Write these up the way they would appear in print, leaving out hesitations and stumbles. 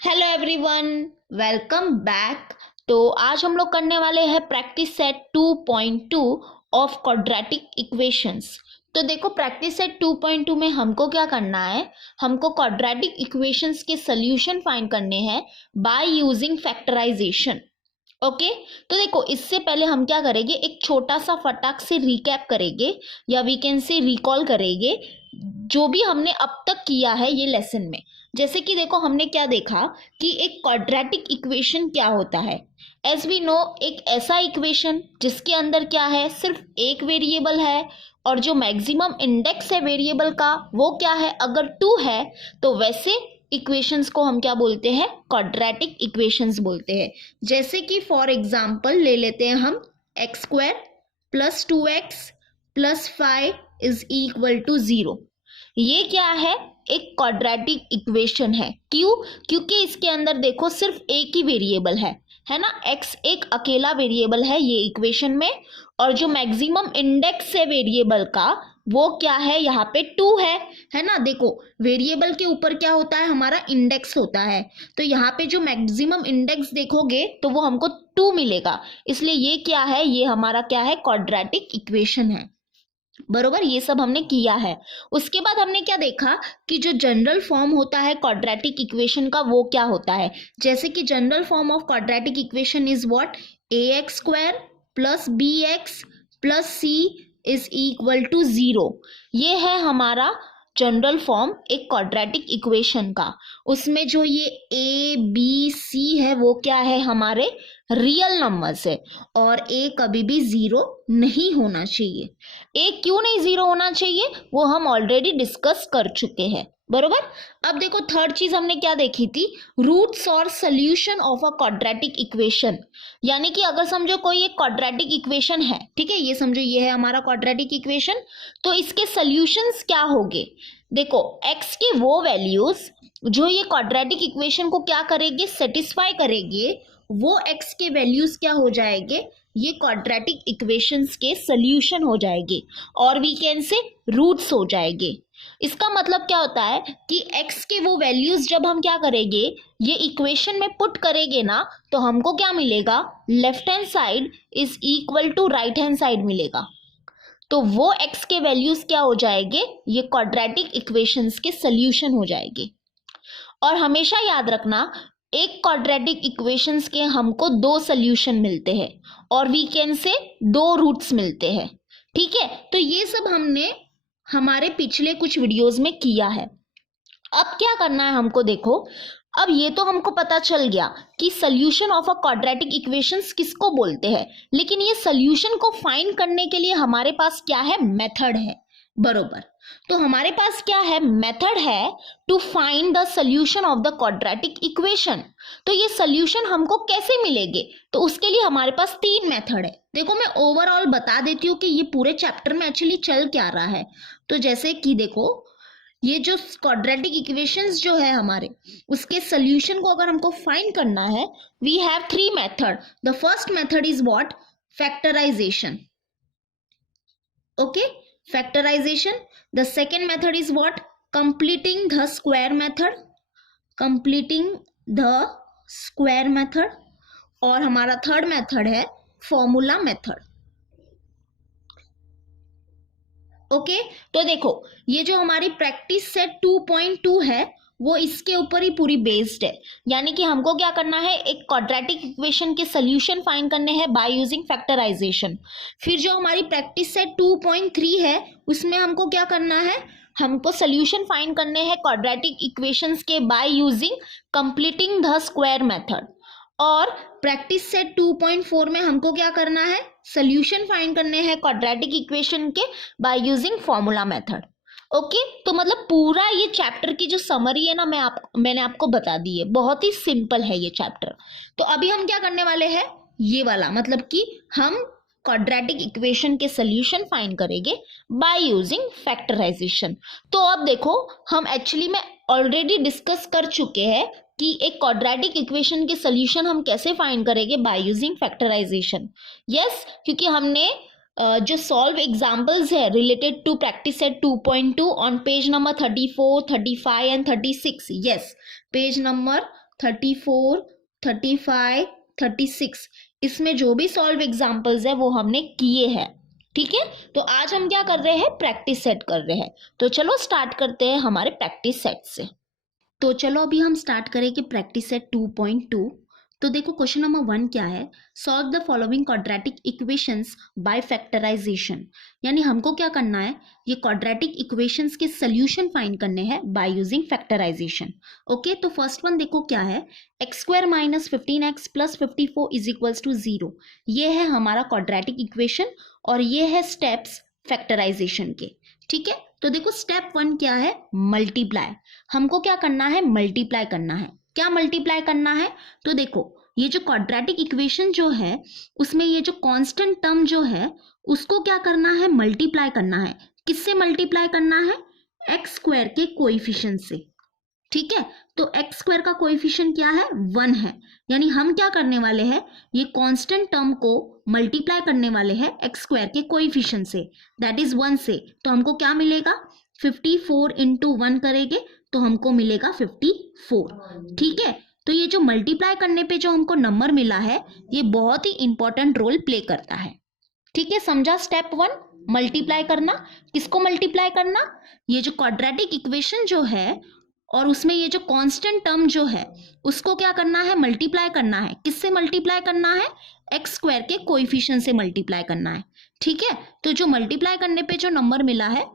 Hello everyone, welcome back. तो आज हम लोग करने वाले हैं practice set 2.2 of quadratic equations. तो देखो, प्रैक्टिस सेट 2.2 में हमको क्या करना है, हमको क्वाड्रेटिक इक्वेशंस के सॉल्यूशन फाइंड करने हैं बाय यूजिंग फैक्टराइजेशन। ओके तो देखो, इससे पहले हम क्या करेंगे, एक छोटा सा फटाक से रिकैप करेंगे या वी कैन से रिकॉल करेंगे जो भी हमने अब तक किया है ये लेसन में। जैसे कि देखो, हमने क्या देखा कि एक क्वाड्रेटिक इक्वेशन क्या होता है। एज वी नो, एक ऐसा इक्वेशन जिसके अंदर क्या है, सिर्फ एक वेरिएबल है और जो मैक्सिमम इंडेक्स है वेरिएबल का वो क्या है, अगर 2 है तो वैसे इक्वेशंस को हम क्या बोलते हैं, क्वाड्रेटिक इक्वेशंस बोलते हैं। जैसे कि फॉर एग्जांपल ले लेते हैं हम x square plus 2x plus 5 is equal to 0। ये क्या है, एक क्वाड्रेटिक इक्वेशन है। क्यों? क्योंकि इसके अंदर देखो सिर्फ एक ही वेरिएबल है ना, x एक अकेला वेरिएबल है ये इक्वेशन में, और जो मैक्सिमम इंडेक्स है वेरिएबल का वो क्या है, यहाँ पे 2 है ना। देखो, वेरिएबल के ऊपर क्या होता है, हमारा इंडेक्स होता है, तो यहाँ पे जो मैक्सिमम इंडेक्स देखोगे तो वो हमको 2 मिलेगा। इसलिए ये क्या है, ये हमारा क्या है, क्वाड्रेटिक इक्वेशन है। बरोबर, ये सब हमने किया है। उसके बाद हमने क्या देखा कि जो जनरल फॉर्म होता है क्वाड्रेटिक इक्वेशन का वो क्या होता है। जैसे कि general form of quadratic equation is what, ax square plus bx plus c is equal to 0। ये है हमारा जनरल फॉर्म एक क्वाड्रेटिक इक्वेशन का। उसमें जो ये a b c है वो क्या है, हमारे रियल नंबर्स है, और a कभी भी 0 नहीं होना चाहिए। ए क्यों नहीं 0 होना चाहिए वो हम ऑलरेडी डिस्कस कर चुके हैं। बरोबर। अब देखो, थर्ड चीज हमने क्या देखी थी, रूट्स और solution of a quadratic equation. यानी कि अगर समझो कोई एक क्वाड्रेटिक इक्वेशन है, ठीक है, ये समझो ये है हमारा क्वाड्रेटिक इक्वेशन, तो इसके सोल्यूशंस क्या होंगे। देखो, x के वो वैल्यूज जो ये क्वाड्रेटिक इक्वेशन को क्या करेंगे, सेटिस्फाई करेंगे, वो x के वैल्यूज क्या हो जाएंगे, ये क्वाड्रेटिक इक्वेशंस के सॉल्यूशन हो जाएंगे, और वी कैन से रूट्स हो जाएंगे। इसका मतलब क्या होता है कि x के वो वैल्यूज जब हम क्या करेंगे, ये इक्वेशन में पुट करेंगे ना, तो हमको क्या मिलेगा, left hand side is equal to right hand side मिलेगा। तो वो x के वैल्यूज क्या हो जाएंगे, ये क्वाड्रेटिक इक्वेशंस के सॉल्यूशन हो जाएंगे। और हमेशा याद रखना, एक क्वाड्रेटिक इक्वेशंस के हमको 2 सॉल्यूशन मिलते हैं और वी कैन से 2 रूट्स मिलते हैं। ठीक है, तो ये सब हमने हमारे पिछले कुछ वीडियोस में किया है। अब क्या करना है हमको, देखो, अब ये तो हमको पता चल गया कि solution of a quadratic equations किसको बोलते हैं, लेकिन ये सॉल्यूशन को फाइंड करने के लिए हमारे पास क्या है, मेथड है। बरोबर, तो हमारे पास क्या है, मेथड है to find the solution of the quadratic equation. तो ये सॉल्यूशन हमको कैसे मिलेंगे, तो उसके लिए हमारे पास 3 मेथड है। देखो, मैं ओवरऑल बता देती हूँ कि ये पूरे चैप्टर में एक्चुअली चल क्या रहा है। तो जैसे कि देखो, ये जो क्वाड्रेटिक इक्वेशंस जो है हमारे, उसके सॉल्यूशन को अगर हमको फाइंड करना है, we have 3 method. The first method is what, factorization. Okay, factorization. The second method is what, completing the square method, completing the square method, और हमारा थर्ड मेथड है फॉर्मूला मेथड। ओके, तो देखो, ये जो हमारी प्रैक्टिस सेट 2.2 है वो इसके ऊपर ही पूरी बेस्ड है। यानी कि हमको क्या करना है, एक क्वाड्रेटिक इक्वेशन के सॉल्यूशन फाइंड करने हैं बाय यूजिंग फैक्टराइजेशन। फिर जो हमारी प्रैक्टिस सेट 2.3 है उसमें हमको क्या करना है, हमको सॉल्यूशन फाइंड करने हैं क्वाड्रेटिक इक्वेशंस के by using completing the square method. और प्रैक्टिस सेट 2.4 में हमको क्या करना है, सॉल्यूशन फाइंड करने हैं क्वाड्रेटिक इक्वेशन के by using formula method. Okay, तो मतलब पूरा ये चैप्टर की जो समरी है ना, मैंने आपको बता दी है। बहुत ही सिंपल है ये चैप्टर। तो अभी हम क्या करने वाले हैं, ये वाला, मतलब कि हम क्वाड्रेटिक इक्वेशन के सॉल्यूशन फाइंड करेंगे बाय यूजिंग फैक्टराइजेशन। तो अब देखो, हम एक्चुअली में ऑलरेडी डिस्कस कर चुके हैं कि एक क्वाड्रेटिक इक्वेशन के सॉल्यूशन हम कैसे फाइंड करेंगे बाय यूजिंग फैक्टराइजेशन। यस, क्योंकि हमने जो सॉल्व एग्जाम्पल्स है related to practice set 2.2 on page number 34, 35 and 36। Yes, page number 34, 35, 36, इसमें जो भी सॉल्व एग्जाम्पल्स है वो हमने किए हैं। ठीक है, तो आज हम क्या कर रहे हैं, प्रैक्टिस सेट कर रहे हैं। तो चलो स्टार्ट करते हैं हमारे प्रैक्टिस सेट से। तो चलो अभी हम स्टार्ट करेंगे प्रैक्टिस सेट 2.2। तो देखो क्वेश्चन नंबर 1 क्या है, solve the following quadratic equations by factorization. यानी हमको क्या करना है, ये क्वाड्रेटिक इक्वेशंस के सोल्यूशन फाइंड करने हैं बाय यूजिंग फैक्टराइजेशन। ओके, तो फर्स्ट वन देखो क्या है, x square minus 15x plus 54 is equals to 0। ये है हमारा क्वाड्रेटिक इक्वेशन और ये है स्टेप्स फैक्टराइजेशन के। ठीक है, तो देखो स्टेप 1 क्या है, मल्टीप्लाई। हमको क्या करना है, मल्टीप्लाई करना है। क्या मल्टीप्लाई करना है, तो देखो ये जो क्वाड्रेटिक इक्वेशन जो है उसमें ये जो कांस्टेंट टर्म जो है उसको क्या करना है, मल्टीप्लाई करना है। किससे मल्टीप्लाई करना है, एक्स स्क्वायर के कोएफिशिएंट से। ठीक है, तो एक्स स्क्वायर का कोएफिशिएंट क्या है, 1 है। यानी हम क्या करने वाले हैं, ये कांस्टेंट टर्म को मल्टीप्लाई करने वाले हैं एक्स स्क्वायर के कोएफिशिएंट से, दैट इज 1 से। तो हमको क्या मिलेगा, 54 इंटू 1 करेंगे तो हमको मिलेगा 54। ठीक है, तो ये जो मल्टीप्लाई करने पे जो हमको नंबर मिला है ये बहुत ही इंपॉर्टेंट रोल प्ले करता है। ठीक है, समझा स्टेप 1, मल्टीप्लाई करना। किसको मल्टीप्लाई करना, ये जो क्वाड्रेटिक इक्वेशन जो है और उसमें ये जो कांस्टेंट टर्म जो है उसको क्या करना है, मल्टीप्लाई करना है। किससे मल्टीप्लाई करना है, एक्स स्क्वायर के कोएफिशिएंट से मल्टीप्लाई करना है। ठीक है, तो जो मल्टीप्लाई करने पे जो नंबर मिला है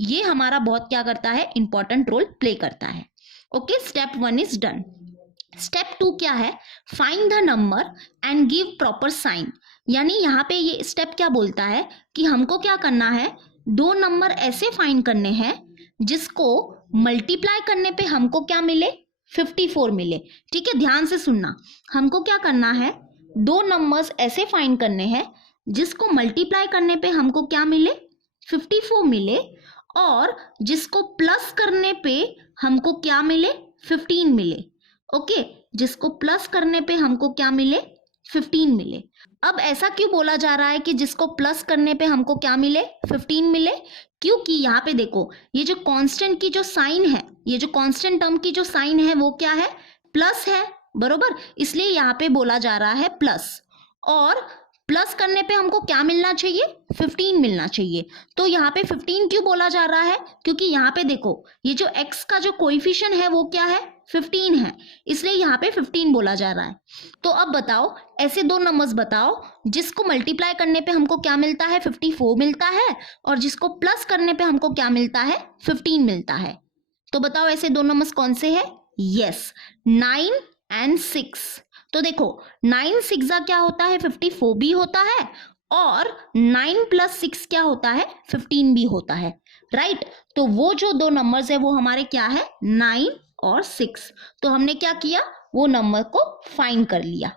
ये हमारा बहुत क्या करता है, इंपॉर्टेंट रोल प्ले करता है। Okay, step 1 is done. Step 2 क्या है, find the number and give proper sign. यानी यहाँ पे ये स्टेप क्या बोलता है कि हमको क्या करना है, दो नंबर ऐसे फाइंड करने हैं जिसको मल्टीप्लाई करने पे हमको क्या मिले, 54 मिले। ठीक है, ध्यान से सुनना, हमको क्या करना है, दो नंबर्स ऐसे फाइंड करने हैं जिसको मल्टीप्लाई करने पे हमको क्या मिले, 54 मिले, और जिसको प्लस करने पे हमको क्या मिले, 15 मिले। ओके, जिसको प्लस करने पे हमको क्या मिले, 15 मिले। अब ऐसा क्यों बोला जा रहा है कि जिसको प्लस करने पे हमको क्या मिले, 15 मिले, क्योंकि यहाँ पे देखो ये जो कांस्टेंट की जो साइन है, ये जो कांस्टेंट टर्म की जो साइन है वो क्या है, प्लस है, बरोबर। इसलिए यहाँ पे बोला जा रहा है प्लस, और प्लस करने पे हमको क्या मिलना चाहिए, 15 मिलना चाहिए। तो यहाँ पे 15 क्यों बोला जा रहा है, क्योंकि यहाँ पे देखो ये जो x का जो कोएफिशिएंट है वो क्या है, 15 है, इसलिए यहाँ पे 15 बोला जा रहा है। तो अब बताओ, ऐसे दो नंबर्स बताओ जिसको मल्टीप्लाई करने पे हमको क्या मिलता है, 54 मिलता है, और जिसको प्लस करने पे हमको क्या मिलता है, 15 मिलता है। तो बताओ ऐसे दो नंबर्स कौन से हैं, यस, 9 एंड 6। तो देखो 9 6 क्या होता है, 54 भी होता है, और 9 प्लस 6 क्या होता है, 15 भी होता है, राइट। तो वो जो दो नंबर्स है वो हमारे क्या है, 9 और 6। तो हमने क्या किया, वो नंबर को फाइंड कर लिया,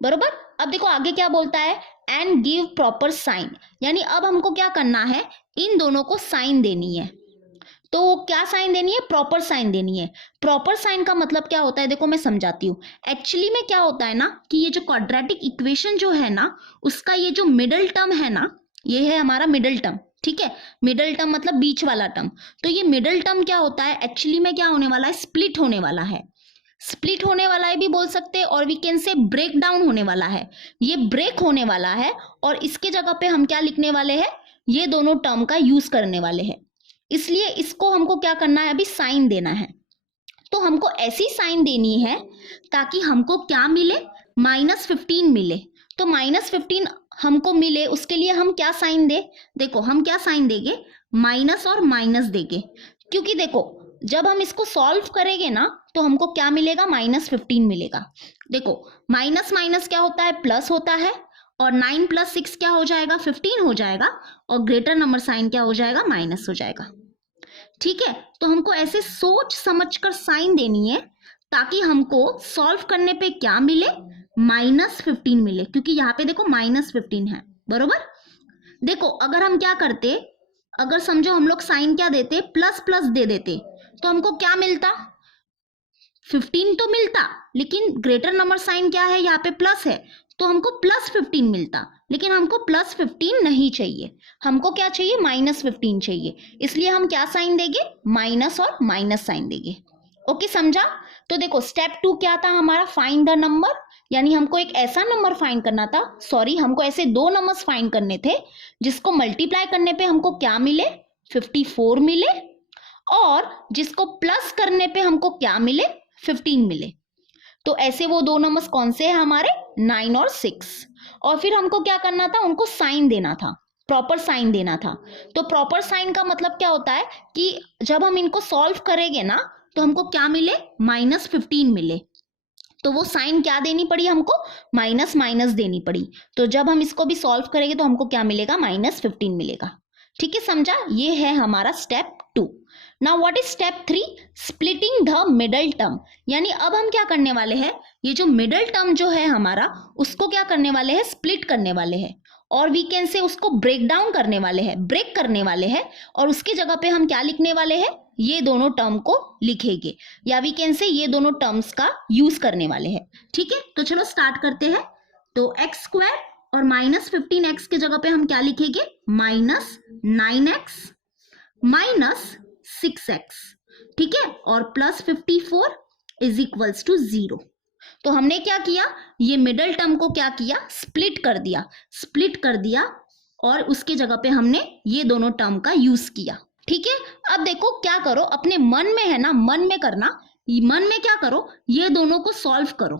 बरोबर। अब देखो आगे क्या बोलता है, एंड गिव प्रॉपर साइन। यानी अब हमको क्या करना है, इन दोनों को साइन देनी है। तो क्या साइन देनी है, प्रॉपर साइन देनी है। प्रॉपर साइन का मतलब क्या होता है, देखो मैं समझाती हूँ। एक्चुअली में क्या होता है ना कि ये जो क्वाड्रेटिक इक्वेशन जो है ना उसका ये जो मिडल टर्म है ना, ये है हमारा मिडल टर्म। ठीक है, मिडल टर्म मतलब बीच वाला टर्म। तो ये मिडल टर्म क्या होता है, एक्चुअली में क्या होने वाला है, स्प्लिट होने वाला है। स्प्लिट होने वाला है भी बोल सकते हैं, और we can say break down होने वाला है। ये ब्रेक होने वाला है और इसके जगह पे हम क्या लिखने वाले हैं, ये दोनों टर्म का यूज करने वाले हैं। इसलिए इसको हमको क्या करना है, अभी साइन देना है। तो हमको ऐसी साइन देनी है ताकि हमको क्या मिले, -15 मिले। तो -15 हमको मिले, उसके लिए हम क्या साइन दे, देखो हम क्या साइन देंगे, माइनस और माइनस देंगे। क्योंकि देखो जब हम इसको सॉल्व करेंगे ना तो हमको क्या मिलेगा, -15 मिलेगा। देखो माइनस माइनस क्या होता है, प्लस होता है, और 9 प्लस 6 क्या हो जाएगा, 15 हो जाएगा, और ग्रेटर नंबर साइन क्या हो जाएगा, माइनस हो जाएगा। ठीक है, तो हमको ऐसे सोच समझकर साइन देनी है ताकि हमको सॉल्व करने पे क्या मिले, -15 मिले, क्योंकि यहाँ पे देखो -15 है, बरोबर। देखो अगर हम क्या करते, अगर समझो हम लोग साइन क्या देते, प्लस प्लस दे देते, तो हमको क्या मिलता, 15 तो मिलता, लेकिन ग्रेटर नंबर साइन क्या है, यहाँ पे प्लस है, तो हमको +15 मिलता। लेकिन हमको +15 नहीं चाहिए, हमको क्या चाहिए, -15 चाहिए। इसलिए हम क्या साइन देंगे, माइनस और माइनस साइन देंगे। ओके, समझा। तो देखो स्टेप 2 क्या था हमारा, फाइंड द नंबर, यानी हमको एक ऐसा नंबर फाइंड करना था, सॉरी हमको ऐसे दो नंबर्स फाइंड करने थे जिसको मल्टीप्लाई करने पे हमको क्या मिले, 54 मिले, और जिसको प्लस करने पे हमको क्या मिले, 15 मिले। तो ऐसे वो दो नंबर्स कौन से हैं हमारे, 9 और 6। और फिर हमको क्या करना था, उनको साइन देना था, प्रॉपर साइन देना था। तो प्रॉपर साइन का मतलब क्या होता है कि जब हम इनको सॉल्व करेंगे ना तो हमको क्या मिले, -15 मिले। तो वो साइन क्या देनी पड़ी हमको, माइनस माइनस देनी पड़ी। तो जब हम इसको भी सॉल्व करेंगे तो हमको क्या मिलेगा, -15 मिलेगा। ठीक है, समझा? ये है हमारा step 2। Now what is step 3, splitting the middle term. यानी अब हम क्या करने वाले हैं, ये जो मिडल टर्म जो है हमारा, उसको क्या करने वाले हैं, स्प्लिट करने वाले हैं, और वी कैन से उसको ब्रेक डाउन करने वाले हैं, ब्रेक करने वाले हैं। और उसकी जगह पे हम क्या लिखने वाले हैं, ये दोनों टर्म को लिखेंगे, या वी कैन से ये दोनों टर्म्स का यूज करने वाले हैं। ठीक है, तो चलो स्टार्ट करते हैं। तो x² और -15x के जगह पे हम क्या लिखेंगे, -9x -6x। ठीक है, और +54 इज इक्वल्स टू 0। तो हमने क्या किया, ये मिडल टर्म को क्या किया, स्प्लिट कर दिया, स्प्लिट कर दिया, और उसके जगह पे हमने ये दोनों टर्म का यूज किया। ठीक है, अब देखो क्या करो, अपने मन में है ना, मन में करना, मन में क्या करो, ये दोनों को सॉल्व करो।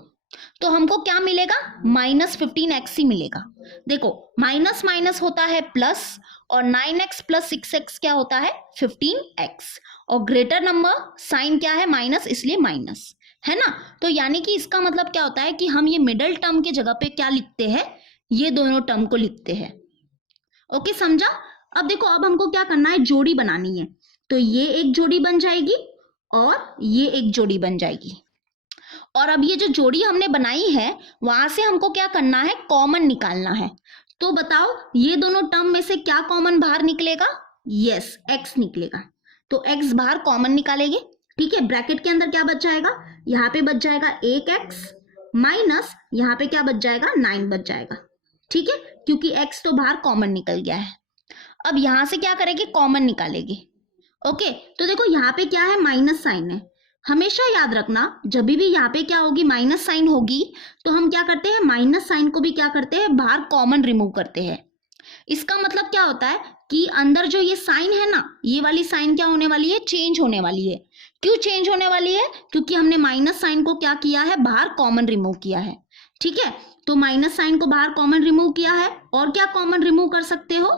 तो हमको क्या मिलेगा, -15x ही मिलेगा। देखो माइनस माइनस होता है प्लस, और 9x + 6x क्या होता है, 15x, और ग्रेटर नंबर साइन क्या है, माइनस, इसलिए माइनस, है ना। तो यानी कि इसका मतलब क्या होता है कि हम ये मिडल टर्म के जगह पे क्या लिखते हैं, ये दोनों टर्म को लिखते हैं। ओके, समझा? अब देखो, अब हमको क्या करना है, जोड़ी बनानी है। तो ये एक जोड़ी बन जाएगी और ये एक जोड़ी बन जाएगी। और अब ये जो जोड़ी हमने बनाई है वहां से हमको क्या करना है, कॉमन निकालना है। तो बताओ ये दोनों टर्म में से क्या कॉमन बाहर निकलेगा, यस x निकलेगा। तो x बाहर कॉमन निकालेंगे। ठीक है, ब्रैकेट के अंदर क्या बच जाएगा, यहाँ पे बच जाएगा 1x माइनस यहाँ पे क्या बच जाएगा, 9 बच जाएगा। ठीक है, क्योंकि x तो बाहर कॉमन निकल गया है। अब यहां से क्या करेंगे, कॉमन निकालेंगे। ओके, तो देखो यहाँ पे क्या है, माइनस साइन है। हमेशा याद रखना, जब भी यहाँ पे क्या होगी, माइनस साइन होगी, तो हम क्या करते हैं, माइनस साइन को भी क्या करते हैं, बाहर कॉमन रिमूव करते हैं। इसका मतलब क्या होता है कि अंदर जो ये साइन है ना, ये वाली साइन क्या होने वाली है, चेंज होने वाली है। क्यों चेंज होने वाली है, क्योंकि हमने माइनस साइन को क्या किया है, बाहर कॉमन रिमूव किया है। ठीक है, तो माइनस साइन को बाहर कॉमन रिमूव किया है, और क्या कॉमन रिमूव कर सकते हो,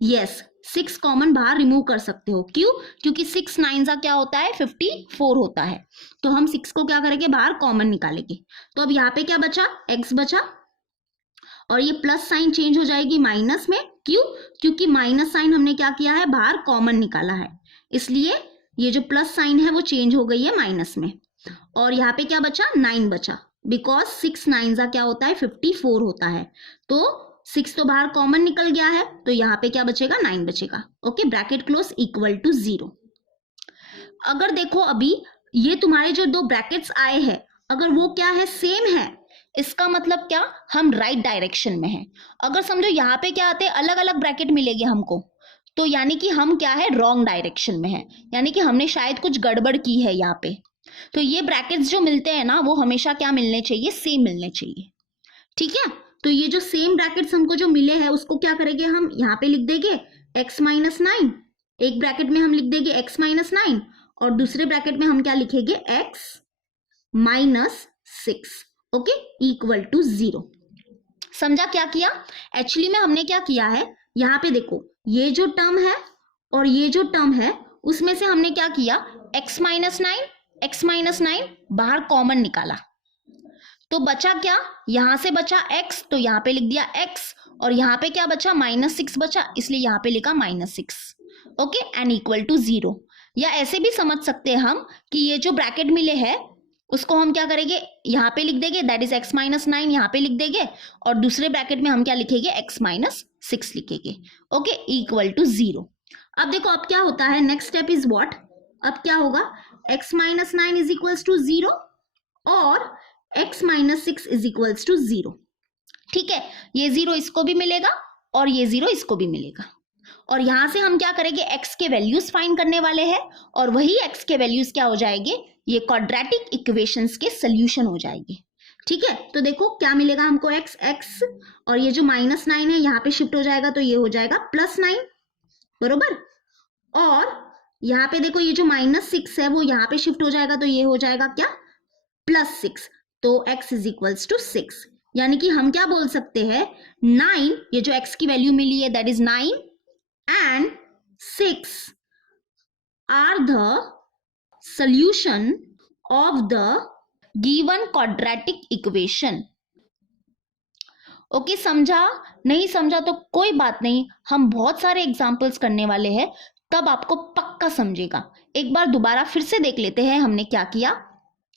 यस 6 कॉमन बाहर रिमूव कर सकते हो। क्यों, क्योंकि 6 9 का क्या होता है, 54 होता है। तो हम 6 को क्या करेंगे, बाहर कॉमन निकालेंगे। तो अब यहाँ पे क्या बचा, x बचा, और ये प्लस साइन चेंज हो जाएगी माइनस में। क्यों, क्योंकि माइनस साइन हमने क्या किया है, बाहर कॉमन निकाला है, इसलिए ये जो प्लस साइन है वो चेंज हो गई है माइनस में। और यहाँ पे क्या बचा, 9 बचा, बिकॉज 6 9 का क्या होता है, 54 होता है। तो 6 तो बाहर कॉमन निकल गया है, तो यहाँ पे क्या बचेगा, 9 बचेगा। Okay, bracket close equal to 0। अगर देखो अभी ये तुम्हारे जो दो ब्रैकेट्स आए हैं, अगर वो क्या है, सेम है, इसका मतलब क्या, हम राइट डायरेक्शन में हैं। अगर समझो यहाँ पे क्या आते हैं, अलग अलग ब्रैकेट मिलेंगे हमको, तो यानी कि हम क्या है, रॉन्ग डायरेक्शन में है, यानी कि हमने शायद कुछ गड़बड़ की है यहाँ पे। तो ये ब्रैकेट्स जो मिलते हैं ना, वो हमेशा क्या मिलने चाहिए, सेम मिलने चाहिए। ठीक है, तो ये जो सेम ब्रैकेट्स हमको जो मिले हैं उसको क्या करेंगे, हम यहाँ पे लिख देंगे x - 9, एक ब्रैकेट में हम लिख देंगे x - 9, और दूसरे ब्रैकेट में हम क्या लिखेंगे, x - 6। Okay, equal to 0। समझा क्या किया, एक्चुअली में हमने क्या किया है, यहाँ पे देखो ये जो टर्म है और ये जो टर्म है, उसमें से हमने क्या किया, x - 9 बाहर कॉमन निकाला, तो बचा क्या, यहां से बचा x, तो यहाँ पे लिख दिया x, और यहाँ पे क्या बचा, -6 बचा, इसलिए यहाँ पे लिखा -6। Okay, and equal to 0। या ऐसे भी समझ सकते हैं हम कि ये जो ब्रैकेट मिले हैं उसको हम क्या करेंगे, यहाँ पे लिख देंगे, दैट इज x - 9 यहाँ पे लिख देंगे, और दूसरे ब्रैकेट में हम क्या लिखेंगे, x - 6 लिखेंगे। Okay, equal to 0। अब देखो अब क्या होता है, नेक्स्ट स्टेप इज व्हाट, अब क्या होगा, x - 9 इज इक्वल्स टू 0 और x - 6 इज इक्वल्स टू 0। ठीक है, ये 0 इसको भी मिलेगा और ये 0 इसको भी मिलेगा, और यहां से हम क्या करेंगे, x के वैल्यूज फाइंड करने वाले हैं, और वही x के वैल्यूज क्या हो जाएंगे, ये क्वाड्रेटिक इक्वेशंस के सोल्यूशन हो जाएंगे। ठीक है, तो देखो क्या मिलेगा हमको, एक्स एक्स और ये जो -9 है यहाँ पे शिफ्ट हो जाएगा तो ये हो जाएगा +9, बरोबर। और यहाँ पे देखो ये जो -6 है वो यहाँ पे शिफ्ट हो जाएगा तो ये हो जाएगा क्या, +6। तो x इज इक्वल्स टू 6, यानी कि हम क्या बोल सकते हैं, 9, ये जो x की वैल्यू मिली है that is 9 and 6 are the solution of the given quadratic equation। Okay, समझा? नहीं समझा तो कोई बात नहीं, हम बहुत सारे एग्जाम्पल्स करने वाले हैं, तब आपको पक्का समझेगा। एक बार दोबारा फिर से देख लेते हैं हमने क्या किया।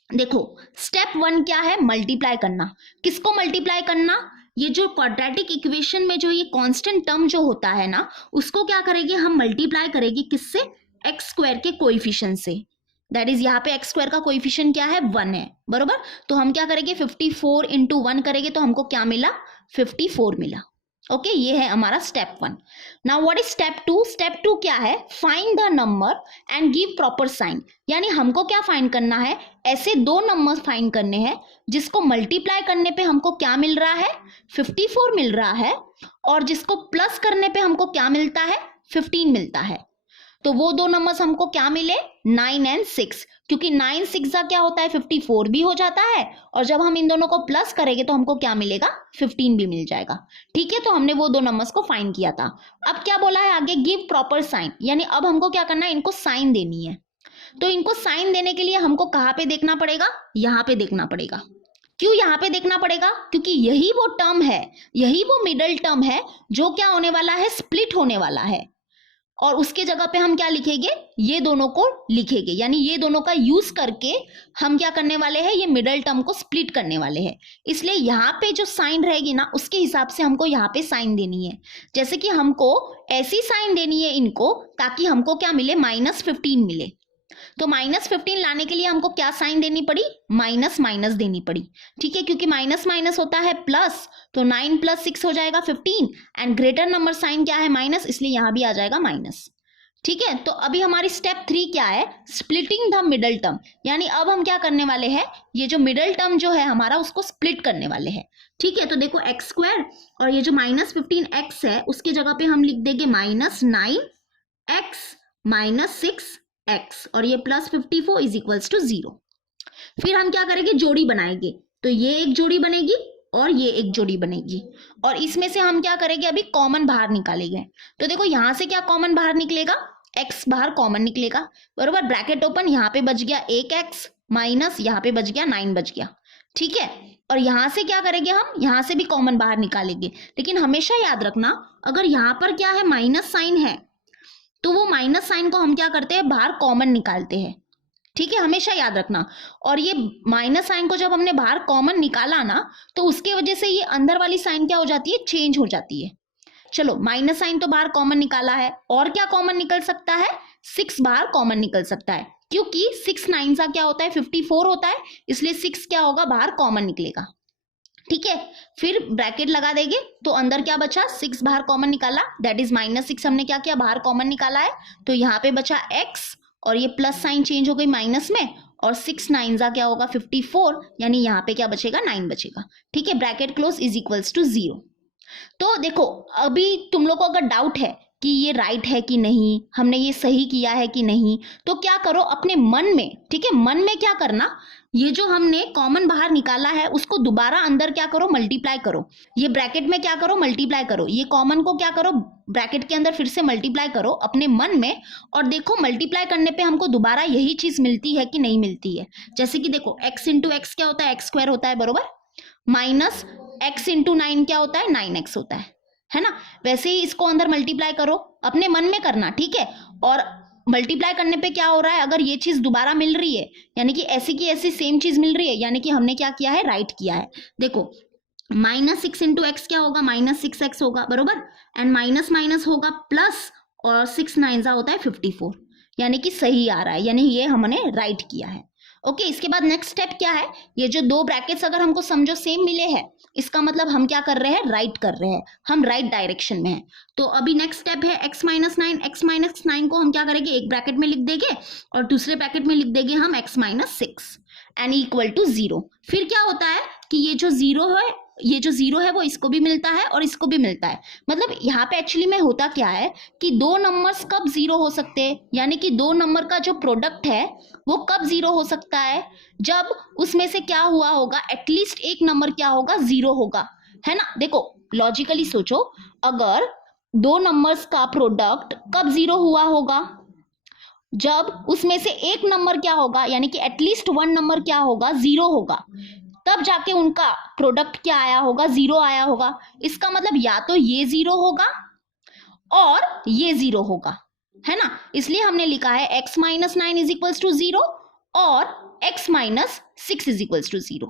देखो स्टेप 1 क्या है, मल्टीप्लाई करना। किसको मल्टीप्लाई करना, ये जो क्वाड्रेटिक इक्वेशन में जो ये कांस्टेंट टर्म जो होता है ना, उसको क्या करेंगे हम, मल्टीप्लाई करेंगे किससे, एक्स स्क्वायर के कोएफिशिएंट से। दैट इज यहाँ पे एक्स स्क्वायर का कोएफिशिएंट क्या है, 1 है, बरोबर। तो हम क्या करेंगे, 54 इंटू 1 करेंगे तो हमको क्या मिला, 54 मिला। ओके, ये है हमारा step 1। Now what is step 2? Step 2 क्या है, find the number and give proper sign. यानी हमको क्या फाइंड करना है, ऐसे दो नंबर फाइंड करने हैं जिसको मल्टीप्लाई करने पे हमको क्या मिल रहा है, 54 मिल रहा है, और जिसको प्लस करने पे हमको क्या मिलता है, 15 मिलता है। तो वो दो नंबर्स हमको क्या मिले, 9 एंड 6, क्योंकि 9 6 का क्या होता है, 54 भी हो जाता है, और जब हम इन दोनों को प्लस करेंगे तो हमको क्या मिलेगा, 15 भी मिल जाएगा। ठीक है, तो हमने वो दो नंबर्स को फाइंड किया था। अब क्या बोला है आगे, गिव प्रॉपर साइन, यानी अब हमको क्या करना है, इनको साइन देनी है। तो इनको साइन देने के लिए हमको कहाँ पे देखना पड़ेगा, यहाँ पे देखना पड़ेगा। क्यों यहाँ पे देखना पड़ेगा, क्योंकि यही वो टर्म है, यही वो मिडल टर्म है जो क्या होने वाला है, स्प्लिट होने वाला है। और उसके जगह पे हम क्या लिखेंगे, ये दोनों को लिखेंगे, यानी ये दोनों का यूज करके हम क्या करने वाले हैं, ये मिडल टर्म को स्प्लिट करने वाले हैं। इसलिए यहाँ पे जो साइन रहेगी ना, उसके हिसाब से हमको यहाँ पे साइन देनी है। जैसे कि हमको ऐसी साइन देनी है इनको, ताकि हमको क्या मिले, -15 मिले। तो -15 लाने के लिए हमको क्या साइन देनी पड़ी, माइनस माइनस देनी पड़ी। ठीक है, क्योंकि माइनस माइनस होता है प्लस, तो 9 + 6 हो जाएगा 15, एंड ग्रेटर नंबर साइन क्या है, माइनस, इसलिए यहां भी आ जाएगा माइनस। ठीक है, तो अभी हमारी स्टेप 3 क्या है, स्प्लिटिंग द मिडल टर्म। यानी अब हम क्या करने वाले हैं, ये जो मिडल टर्म जो है हमारा, उसको स्प्लिट करने वाले हैं। ठीक है, तो देखो एक्स स्क्वायर और ये जो -15x है, उसके जगह पे हम लिख देंगे -9x -6x, और ये +54 इज इक्वल्स टू 0। फिर हम क्या करेंगे, जोड़ी बनाएंगे। तो ये एक जोड़ी बनेगी और ये एक जोड़ी बनेगी, और इसमें से हम क्या करेंगे, अभी कॉमन बाहर निकालेंगे। तो देखो यहां से क्या कॉमन बाहर निकलेगा, x बाहर कॉमन निकलेगा, बरोबर। ब्रैकेट ओपन, यहाँ पे बच गया 1x माइनस यहाँ पे बच गया 9 बच गया। ठीक है, और यहां से क्या करेंगे हम, यहां से भी कॉमन बाहर निकालेंगे। लेकिन हमेशा याद रखना, अगर यहाँ पर क्या है, माइनस साइन है, तो वो माइनस साइन को हम क्या करते हैं, बाहर कॉमन निकालते हैं। ठीक है, हमेशा याद रखना। और ये माइनस साइन को जब हमने बाहर कॉमन निकाला ना, तो उसके वजह से ये अंदर वाली साइन क्या हो जाती है, चेंज हो जाती है। चलो, माइनस साइन तो बाहर कॉमन निकाला है, और क्या कॉमन निकल सकता है, 6 बाहर कॉमन निकल सकता है, क्योंकि 6 9 क्या होता है, 54 होता है, इसलिए 6 क्या होगा, बाहर कॉमन निकलेगा। ठीक है, फिर ब्रैकेट लगा देंगे, तो अंदर क्या बचा, 6 बाहर कॉमन निकाला, दैट इज -6 हमने क्या किया, बाहर कॉमन निकाला है, तो यहाँ पे बचा x, और ये प्लस साइन चेंज हो गई माइनस में, और 6 9 क्या होगा, 54, यानी यहाँ पे क्या बचेगा, 9 बचेगा। ठीक है, bracket close is equals to 0। तो देखो अभी तुम लोग को अगर डाउट है कि ये राइट है कि नहीं, हमने ये सही किया है कि नहीं, तो क्या करो अपने मन में, ठीक है, मन में क्या करना, ये जो हमने कॉमन बाहर निकाला है उसको दोबारा अंदर क्या करो, मल्टीप्लाई करो। ये ब्रैकेट में क्या करो, मल्टीप्लाई करो। ये कॉमन को क्या करो, ब्रैकेट के अंदर फिर से मल्टीप्लाई करो अपने मन में, और देखो मल्टीप्लाई करने पे हमको दोबारा यही चीज मिलती है कि नहीं मिलती है। जैसे कि देखो x इंटू एक्स क्या होता है, एक्स स्क्वायर होता है, बरोबर, माइनस x इंटू 9 क्या होता है, 9x होता है ना। वैसे ही इसको अंदर मल्टीप्लाई करो, अपने मन में करना। ठीक है, और मल्टीप्लाई करने पे क्या हो रहा है, अगर ये चीज दोबारा मिल रही है, यानी कि ऐसी की ऐसी सेम चीज मिल रही है, यानी कि हमने क्या किया है, राइट किया है। देखो -6 इंटू एक्स क्या होगा, -6x होगा, बरोबर, एंड माइनस माइनस होगा प्लस, और 6 9 होता है 54, यानी कि सही आ रहा है, यानी ये हमने राइट किया है। ओके, इसके बाद नेक्स्ट स्टेप क्या है, ये जो दो ब्रैकेट्स अगर हमको समझो सेम मिले हैं, इसका मतलब हम क्या कर रहे हैं, राइट कर रहे हैं, हम राइट डायरेक्शन में हैं। तो अभी नेक्स्ट स्टेप है x माइनस 9, x माइनस 9 को हम क्या करेंगे, एक ब्रैकेट में लिख देंगे और दूसरे ब्रैकेट में लिख देंगे हम x minus 6 and equal to 0। फिर क्या होता है कि ये जो जीरो है वो इसको भी मिलता है और इसको भी मिलता है। मतलब यहाँ पे एक्चुअली में होता क्या है कि दो नंबर्स कब जीरो हो सकते हैं, यानी कि दो नंबर का जो प्रोडक्ट है वो कब जीरो हो सकता है, जब उसमें से क्या हुआ होगा, एटलीस्ट एक नंबर क्या होगा, जीरो होगा, है ना। देखो लॉजिकली सोचो, अगर दो नंबर्स का प्रोडक्ट कब जीरो हुआ होगा, जब उसमें से एक नंबर क्या होगा, यानी कि एटलीस्ट वन नंबर क्या होगा, जीरो होगा, तब जाके उनका प्रोडक्ट क्या आया होगा, जीरो आया होगा। इसका मतलब या तो ये जीरो होगा और ये जीरो होगा, है ना। इसलिए हमने लिखा है x minus 9 is equals to 0 और x minus 6 is equals to 0।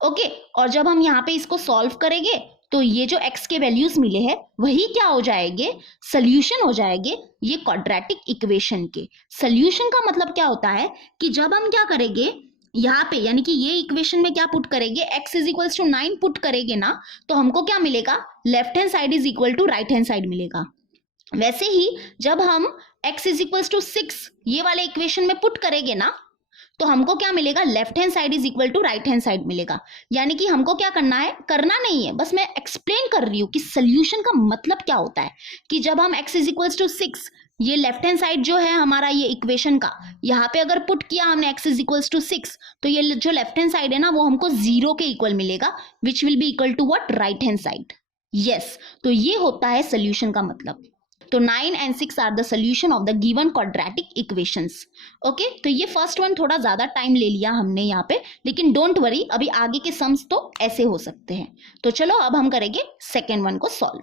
Okay, और जब हम यहाँ पे इसको सॉल्व करेंगे तो ये जो x के वैल्यूज मिले हैं वही क्या हो जाएंगे, सोल्यूशन हो जाएंगे ये क्वाड्रेटिक इक्वेशन के। सोल्यूशन का मतलब क्या होता है कि जब हम क्या करेंगे यहाँ पे, यानी कि ये इक्वेशन में क्या पुट करेंगे, x is equals to 9 put करेंगे ना, तो हमको क्या मिलेगा, left hand side is equal to right hand side मिलेगा। वैसे ही जब हम x इज इक्वल्स टू 6 ये वाले इक्वेशन में पुट करेंगे ना, तो हमको क्या मिलेगा, left hand side is equal to right hand side मिलेगा। यानी कि हमको क्या करना है, करना नहीं है, बस मैं एक्सप्लेन कर रही हूँ कि सोल्यूशन का मतलब क्या होता है कि जब हम x इज इक्वल्स टू 6 ये लेफ्ट हैंड साइड जो है हमारा ये इक्वेशन का, यहाँ पे अगर पुट किया हमने x इज इक्वल्स टू 6, तो ये जो लेफ्ट हैंड साइड है ना वो हमको 0 के इक्वल मिलेगा, which will be equal to what, right hand side. Yes, तो ये होता है सोल्यूशन का मतलब। तो 9 and 6 are the solution of the given quadratic equations. Okay, तो ये फर्स्ट वन थोड़ा ज्यादा टाइम ले लिया हमने यहाँ पे, लेकिन डोंट वरी, अभी आगे के सम्स तो ऐसे हो सकते हैं। तो चलो अब हम करेंगे सेकेंड वन को सॉल्व।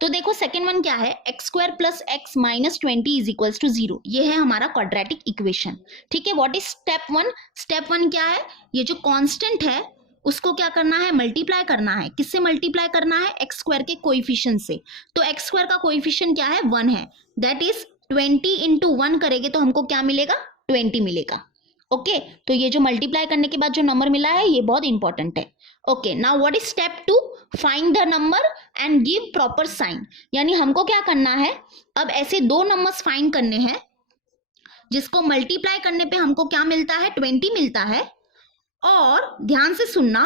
तो देखो सेकेंड वन क्या है, x square plus x minus 20 is equals to 0। ये है हमारा क्वाड्रेटिक इक्वेशन। ठीक है, what is step one, step one क्या है, ये जो कांस्टेंट है उसको क्या करना है, मल्टीप्लाई करना है। किससे मल्टीप्लाई करना है, एक्स स्क्वायर के कोएफिशिएंट से। तो एक्स स्क्वायर का कोएफिशिएंट क्या है, 1 है, दैट इज 20 इंटू 1 करेंगे तो हमको क्या मिलेगा, 20 मिलेगा। ओके, तो ये जो मल्टीप्लाई करने के बाद जो नंबर मिला है ये बहुत इंपॉर्टेंट है। Okay, now what is step 2, find the number and give proper sign. यानी हमको क्या करना है, अब ऐसे दो नंबर्स फाइंड करने हैं जिसको मल्टीप्लाई करने पे हमको क्या मिलता है, 20 मिलता है, और ध्यान से सुनना,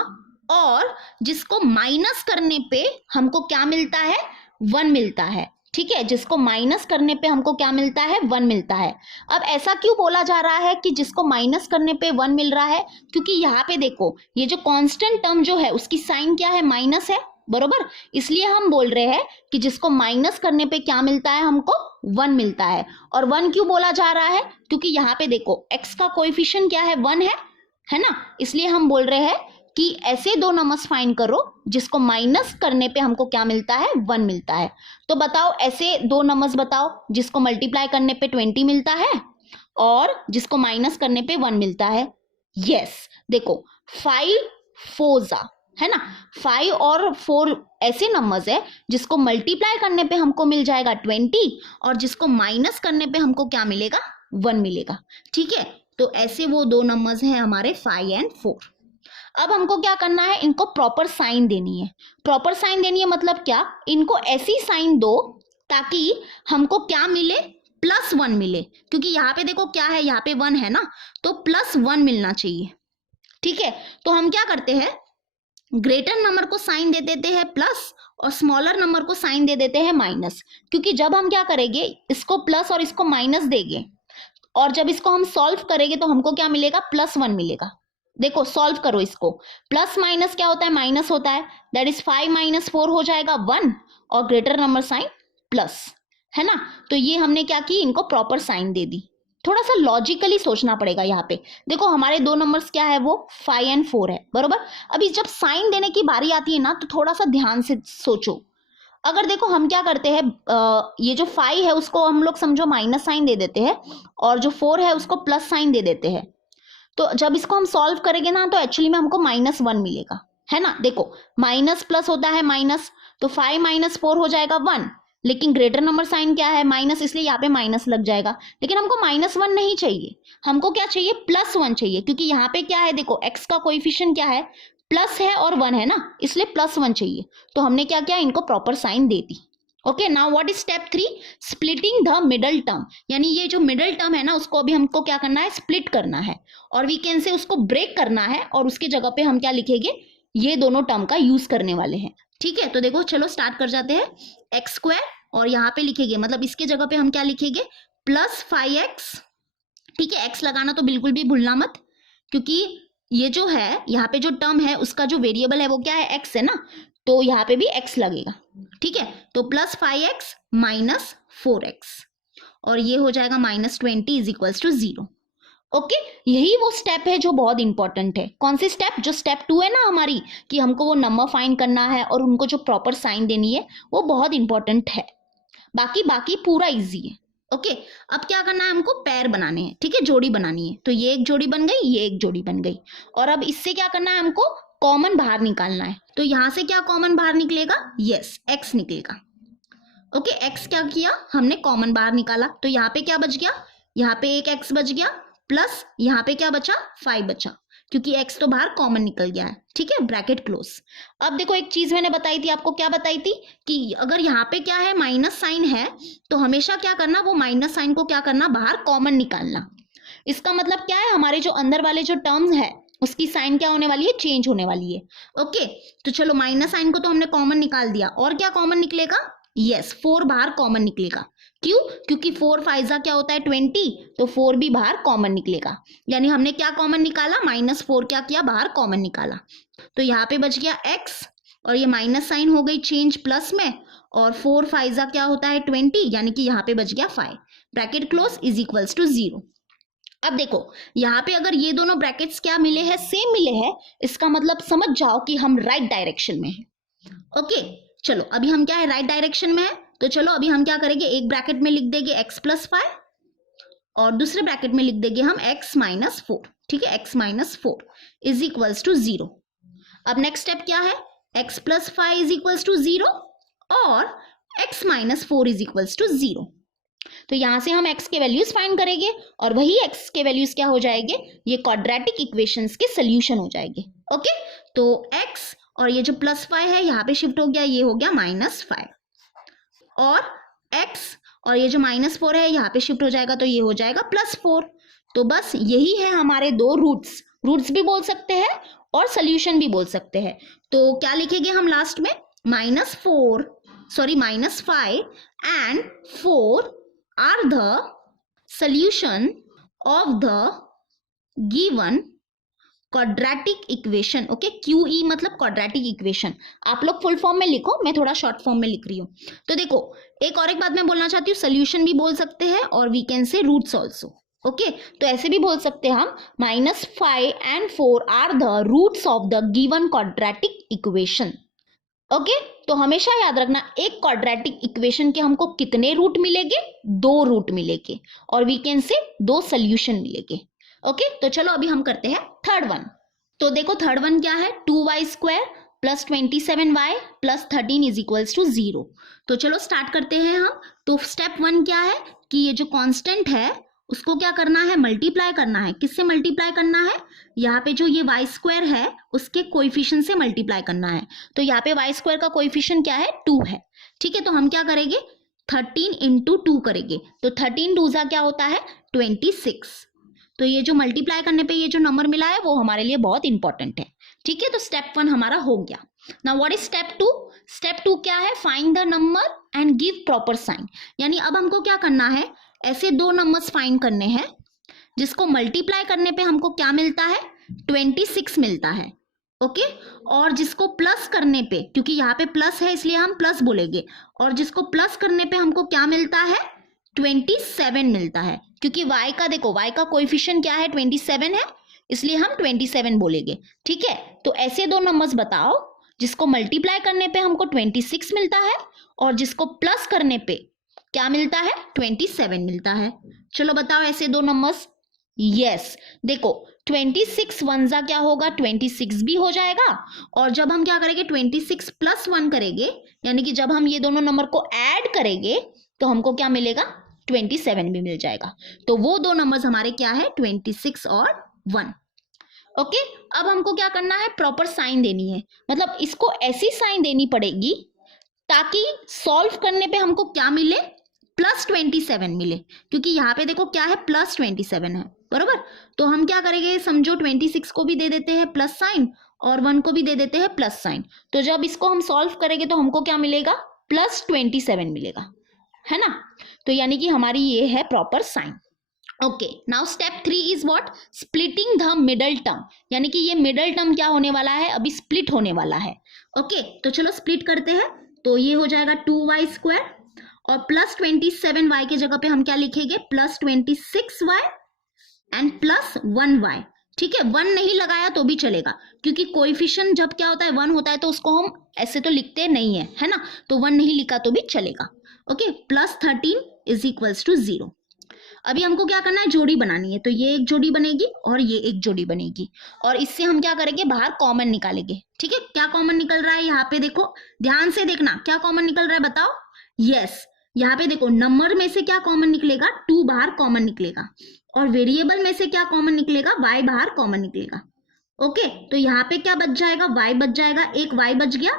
और जिसको माइनस करने पे हमको क्या मिलता है, 1 मिलता है। ठीक है, जिसको माइनस करने पे हमको क्या मिलता है, 1 मिलता है। अब ऐसा क्यों बोला जा रहा है कि जिसको माइनस करने पे 1 मिल रहा है, क्योंकि यहाँ पे देखो ये जो कांस्टेंट टर्म जो है उसकी साइन क्या है, माइनस है, बरोबर। इसलिए हम बोल रहे हैं कि जिसको माइनस करने पे क्या मिलता है, हमको 1 मिलता है। और 1 क्यों बोला जा रहा है, क्योंकि यहाँ पे देखो x का कोएफिशिएंट क्या है, 1 है ना। इसलिए हम बोल रहे हैं कि ऐसे दो नंबर्स फाइंड करो जिसको माइनस करने पे हमको क्या मिलता है, 1 मिलता है। तो बताओ ऐसे दो नंबर्स बताओ जिसको मल्टीप्लाई करने पे 20 मिलता है और जिसको माइनस करने पे 1 मिलता है। यस, देखो 5 4 है ना, 5 और 4 ऐसे नंबर्स है जिसको मल्टीप्लाई करने पे हमको मिल जाएगा 20 और जिसको माइनस करने पे हमको क्या मिलेगा, 1 मिलेगा। ठीक है, तो ऐसे वो दो नंबर्स हैं हमारे 5 और 4। अब हमको क्या करना है, इनको प्रॉपर साइन देनी है। प्रॉपर साइन देनी है मतलब क्या, इनको ऐसी साइन दो ताकि हमको क्या मिले, +1 मिले, क्योंकि यहाँ पे देखो क्या है, यहाँ पे 1 है ना, तो +1 मिलना चाहिए। ठीक है, तो हम क्या करते हैं, ग्रेटर नंबर को साइन दे देते हैं प्लस और स्मॉलर नंबर को साइन दे देते हैं माइनस, क्योंकि जब हम क्या करेंगे, इसको प्लस और इसको माइनस देंगे और जब इसको हम सॉल्व करेंगे तो हमको क्या मिलेगा, +1 मिलेगा। देखो सॉल्व करो इसको, प्लस माइनस क्या होता है, माइनस होता है, दैट इज 5 - 4 हो जाएगा 1 और ग्रेटर नंबर साइन प्लस, है ना। तो ये हमने क्या की, इनको प्रॉपर साइन दे दी। थोड़ा सा लॉजिकली सोचना पड़ेगा यहाँ पे। देखो हमारे दो नंबर्स क्या है, वो 5 और 4 है, बरोबर। अभी जब साइन देने की बारी आती है ना तो थोड़ा सा ध्यान से सोचो। अगर देखो हम क्या करते हैं, ये जो 5 है उसको हम लोग समझो माइनस साइन दे देते हैं और जो 4 है उसको प्लस साइन दे देते हैं। तो जब इसको हम सॉल्व करेंगे ना तो एक्चुअली में हमको -1 मिलेगा, है ना। देखो माइनस प्लस होता है माइनस, तो 5 - 4 हो जाएगा 1, लेकिन ग्रेटर नंबर साइन क्या है, माइनस, इसलिए यहाँ पे माइनस लग जाएगा। लेकिन हमको -1 नहीं चाहिए, हमको क्या चाहिए, +1 चाहिए, क्योंकि यहाँ पे क्या है, देखो x का कोएफिशिएंट क्या है, प्लस है और 1 है ना, इसलिए +1 चाहिए। तो हमने क्या किया, इनको प्रॉपर साइन दे दी। Okay, now what is step 3, splitting the middle term, यानी ये जो मिडल टर्म है ना, उसको अभी हमको क्या करना है, स्प्लिट करना है, और वी कैन से उसको ब्रेक करना है, और उसके जगह पे हम क्या लिखेंगे, ये दोनों टर्म का यूज करने वाले हैं। ठीक है, तो देखो चलो स्टार्ट कर जाते हैं। x², और यहाँ पे लिखेंगे, मतलब इसके जगह पे हम क्या लिखेंगे, +5x। ठीक है, x लगाना तो बिल्कुल भी भूलना मत, क्योंकि ये जो है यहाँ पे जो टर्म है उसका जो वेरिएबल है वो क्या है, x है ना, तो यहाँ पे भी x लगेगा। ठीक है, तो +5x - 4x, और ये हो जाएगा -20 = 0। ओके, यही वो स्टेप है जो बहुत इंपॉर्टेंट है। कौन सी स्टेप, जो स्टेप 2 है ना हमारी, कि हमको वो नंबर फाइंड करना है और उनको जो प्रॉपर साइन देनी है, वो बहुत इंपॉर्टेंट है। बाकी पूरा इजी है। ओके, अब क्या करना है, हमको पैर बनाने हैं। ठीक है, जोड़ी बनानी है, तो ये एक जोड़ी बन गई, ये एक जोड़ी बन गई, और अब इससे क्या करना है, हमको कॉमन बाहर निकालना है। तो यहां से क्या कॉमन बाहर निकलेगा, यस, x निकलेगा। ओके, x क्या किया हमने, कॉमन बाहर निकाला, तो यहाँ पे क्या बच गया, यहाँ पे एक x बच गया, प्लस यहाँ पे क्या बचा, 5 बचा, क्योंकि x तो बाहर कॉमन निकल गया है। ठीक है, ब्रैकेट क्लोज। अब देखो एक चीज मैंने बताई थी आपको, क्या बताई थी, कि अगर यहाँ पे क्या है, माइनस साइन है, तो हमेशा क्या करना, वो माइनस साइन को क्या करना, बाहर कॉमन निकालना। इसका मतलब क्या है, हमारे जो अंदर वाले जो टर्म्स है उसकी साइन क्या होने वाली है, चेंज होने वाली है। ओके, तो चलो माइनस साइन को तो हमने कॉमन निकाल दिया, और क्या कॉमन निकलेगा, यस, 4 बाहर कॉमन निकलेगा। क्यों, क्योंकि 4 5 क्या होता है, 20, तो 4 भी बाहर कॉमन निकलेगा। यानी हमने क्या कॉमन निकाला, -4 क्या किया, बाहर कॉमन निकाला। तो यहाँ पे बच गया x, और ये माइनस साइन हो गई चेंज प्लस में, और 4 5 क्या होता है, 20, यानी कि यहाँ पे बच गया 5, ब्रैकेट क्लोज = 0। अब देखो यहाँ पे अगर ये दोनों ब्रैकेट्स क्या मिले हैं, सेम मिले हैं, इसका मतलब समझ जाओ कि हम राइट डायरेक्शन में हैं। ओके, चलो अभी हम क्या है, राइट डायरेक्शन में है, तो चलो अभी हम क्या करेंगे, एक ब्रैकेट में लिख देंगे x + 5, और दूसरे ब्रैकेट में लिख देंगे हम x - 4। ठीक है, x - 4 = 0। अब नेक्स्ट स्टेप क्या है, x + 5 = 0, और x - 4 = 0। तो यहां से हम x के वैल्यूज फाइंड करेंगे, और वही x के वैल्यूज क्या हो जाएंगे, ये क्वाड्रेटिक इक्वेशंस के सोल्यूशन हो जाएंगे। ओके, तो x और ये जो +5 है यहाँ पे शिफ्ट हो गया, ये हो गया -5, और x और ये जो -4 है यहाँ पे शिफ्ट हो जाएगा, तो ये हो जाएगा +4। तो बस यही है हमारे दो रूट्स भी बोल सकते हैं और सोल्यूशन भी बोल सकते हैं। तो क्या लिखेंगे हम लास्ट में, -5 and 4 are the solution of the given quadratic equation। Okay, QE मतलब क्वाड्रेटिक इक्वेशन, आप लोग फुल फॉर्म में लिखो, मैं थोड़ा शॉर्ट फॉर्म में लिख रही हूँ। तो देखो एक बात मैं बोलना चाहती हूँ, सोल्यूशन भी बोल सकते हैं और we can say roots also. Okay, तो ऐसे भी बोल सकते हैं हम, -5 and 4 are the roots of the given quadratic equation। ओके, तो हमेशा याद रखना, एक क्वाड्रेटिक इक्वेशन के हमको कितने रूट मिलेंगे, 2 रूट मिलेंगे, और वी कैन से 2 सोल्यूशन मिलेंगे। ओके, तो चलो अभी हम करते हैं थर्ड वन। तो देखो थर्ड वन क्या है, 2y² + 27y + 13 = 0। तो चलो स्टार्ट करते हैं हम। तो स्टेप 1 क्या है, कि ये जो कांस्टेंट है उसको क्या करना है, मल्टीप्लाई करना है। किससे मल्टीप्लाई करना है, यहाँ पे जो ये y² है उसके कोएफिशिएंट से मल्टीप्लाई करना है। तो यहाँ पे y² का कोएफिशिएंट क्या है, 2 है। ठीक है, तो हम क्या करेंगे, 13 × 2 करेंगे। तो 13 2 क्या होता है, 26। तो ये जो मल्टीप्लाई करने पे ये जो नंबर मिला है वो हमारे लिए बहुत इंपॉर्टेंट है। ठीक है, तो स्टेप 1 हमारा हो गया। Now what is step 2? Step 2 क्या है, find the number and give proper sign. यानी अब हमको क्या करना है, ऐसे 2 नंबर्स फाइंड करने हैं जिसको मल्टीप्लाई करने पे हमको क्या मिलता है, 26 मिलता है। ओके, और जिसको प्लस करने पे, क्योंकि यहाँ पे प्लस है इसलिए हम प्लस बोलेंगे, और जिसको प्लस करने पे हमको क्या मिलता है, 27 मिलता है। क्योंकि y का देखो, y का कोएफिशिएंट क्या है, 27 है, इसलिए हम 27 बोलेंगे। ठीक है, तो ऐसे 2 नंबर्स बताओ जिसको मल्टीप्लाई करने पे हमको 26 मिलता है और जिसको प्लस करने पे क्या मिलता है, 27 मिलता है। चलो बताओ ऐसे 2 नंबर्स। यस, देखो 26 वन जा क्या होगा, 26 भी हो जाएगा। और जब हम क्या करेंगे 26 प्लस 1 करेंगे, यानी कि जब हम ये दोनों नंबर को ऐड करेंगे तो हमको क्या मिलेगा, 27 भी मिल जाएगा। तो वो दो नंबर्स हमारे क्या है, 26 और 1। ओके, अब हमको क्या करना है, प्रॉपर साइन देनी है, मतलब इसको ऐसी साइन देनी पड़ेगी ताकि सॉल्व करने पे हमको क्या मिले, +27 मिले, क्योंकि यहाँ पे देखो क्या है, +27 है, बरोबर। तो हम क्या करेंगे, समझो 26 को भी दे देते हैं प्लस साइन और 1 को भी दे देते हैं प्लस साइन। तो जब इसको हम सॉल्व करेंगे तो हमको क्या मिलेगा, +27 मिलेगा, है ना। तो यानी कि हमारी ये है proper sign. Okay, now step 3 is what, splitting the middle term, यानी कि ये मिडल टर्म क्या होने वाला है, अभी स्प्लिट होने वाला है। ओके, तो चलो स्प्लिट करते हैं। तो ये हो जाएगा 2y² और +27y के जगह पे हम क्या लिखेंगे, +26y एंड +1y। ठीक है, 1 नहीं लगाया तो भी चलेगा, क्योंकि कोएफिशिएंट जब क्या होता है 1 होता है तो उसको हम ऐसे तो लिखते नहीं है ना, तो 1 नहीं लिखा तो भी चलेगा। Okay, +13 is equals to 0। अभी हमको क्या करना है, जोड़ी बनानी है। तो ये एक जोड़ी बनेगी और ये एक जोड़ी बनेगी, और इससे हम क्या करेंगे, बाहर कॉमन निकालेंगे। ठीक है, क्या कॉमन निकल रहा है, यहाँ पे देखो, ध्यान से देखना क्या कॉमन निकल रहा है, बताओ। यस, यहाँ पे देखो नंबर में से क्या कॉमन निकलेगा, 2 बाहर कॉमन निकलेगा, और वेरिएबल में से क्या कॉमन निकलेगा, y बाहर कॉमन निकलेगा। ओके, तो यहाँ पे क्या बच जाएगा, y बच जाएगा, एक y बच गया,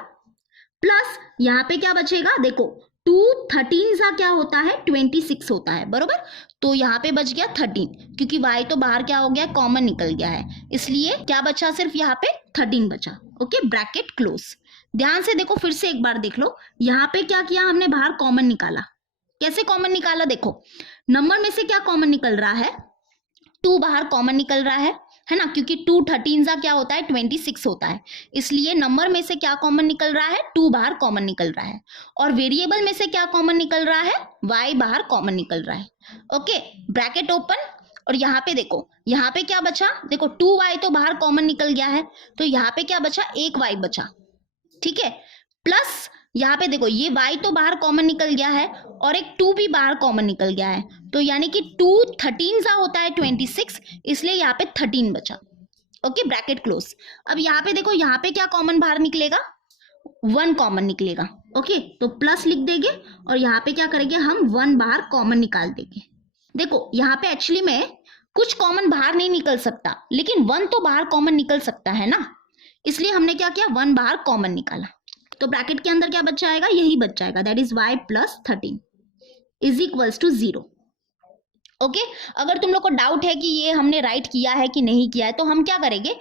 प्लस यहाँ पे क्या बचेगा, देखो 2 13 सा क्या होता है, 26 होता है, बरोबर। तो यहाँ पे बच गया 13, क्योंकि y तो बाहर क्या हो गया, कॉमन निकल गया है, इसलिए क्या बचा, सिर्फ यहाँ पे 13 बचा। Okay, bracket close. ध्यान से देखो, फिर से एक बार देख लो, यहाँ पे क्या किया हमने, बाहर कॉमन निकाला। कैसे कॉमन निकाला, देखो नंबर में से क्या कॉमन निकल रहा है, 2 बाहर कॉमन निकल रहा है ना, क्योंकि 2 13 सा क्या होता है, 26 होता है, इसलिए नंबर में से क्या कॉमन निकल रहा है, 2 बाहर कॉमन निकल रहा है। और वेरिएबल में से क्या कॉमन निकल रहा है, y बाहर कॉमन निकल रहा है। ओके, ब्रैकेट ओपन, और यहाँ पे देखो, यहाँ पे क्या बचा, देखो 2y तो बाहर कॉमन निकल गया है, तो यहाँ पे क्या बचा, एक y बचा। ठीक है, प्लस यहाँ पे देखो ये y तो बाहर कॉमन निकल गया है और एक 2 भी बाहर कॉमन निकल गया है, तो यानी कि 2 13 सा होता है 26, इसलिए यहाँ पे 13 बचा। Okay, bracket close. अब यहाँ पे देखो, यहाँ पे क्या कॉमन बाहर निकलेगा, 1 कॉमन निकलेगा। ओके, तो प्लस लिख देंगे और यहाँ पे क्या करेंगे, हम 1 बाहर कॉमन निकाल देंगे। देखो यहाँ पे एक्चुअली में कुछ कॉमन बाहर नहीं निकल सकता, लेकिन 1 तो बाहर कॉमन निकल सकता है ना, इसलिए हमने क्या किया, 1 बाहर कॉमन निकाला। तो ब्रैकेट के अंदर क्या बच जाएगा, यही बच जाएगा, that is y + 13 is equals to 0। Okay, अगर तुम लोग को डाउट है कि ये हमने राइट किया है कि नहीं किया है, तो हम क्या करेंगे,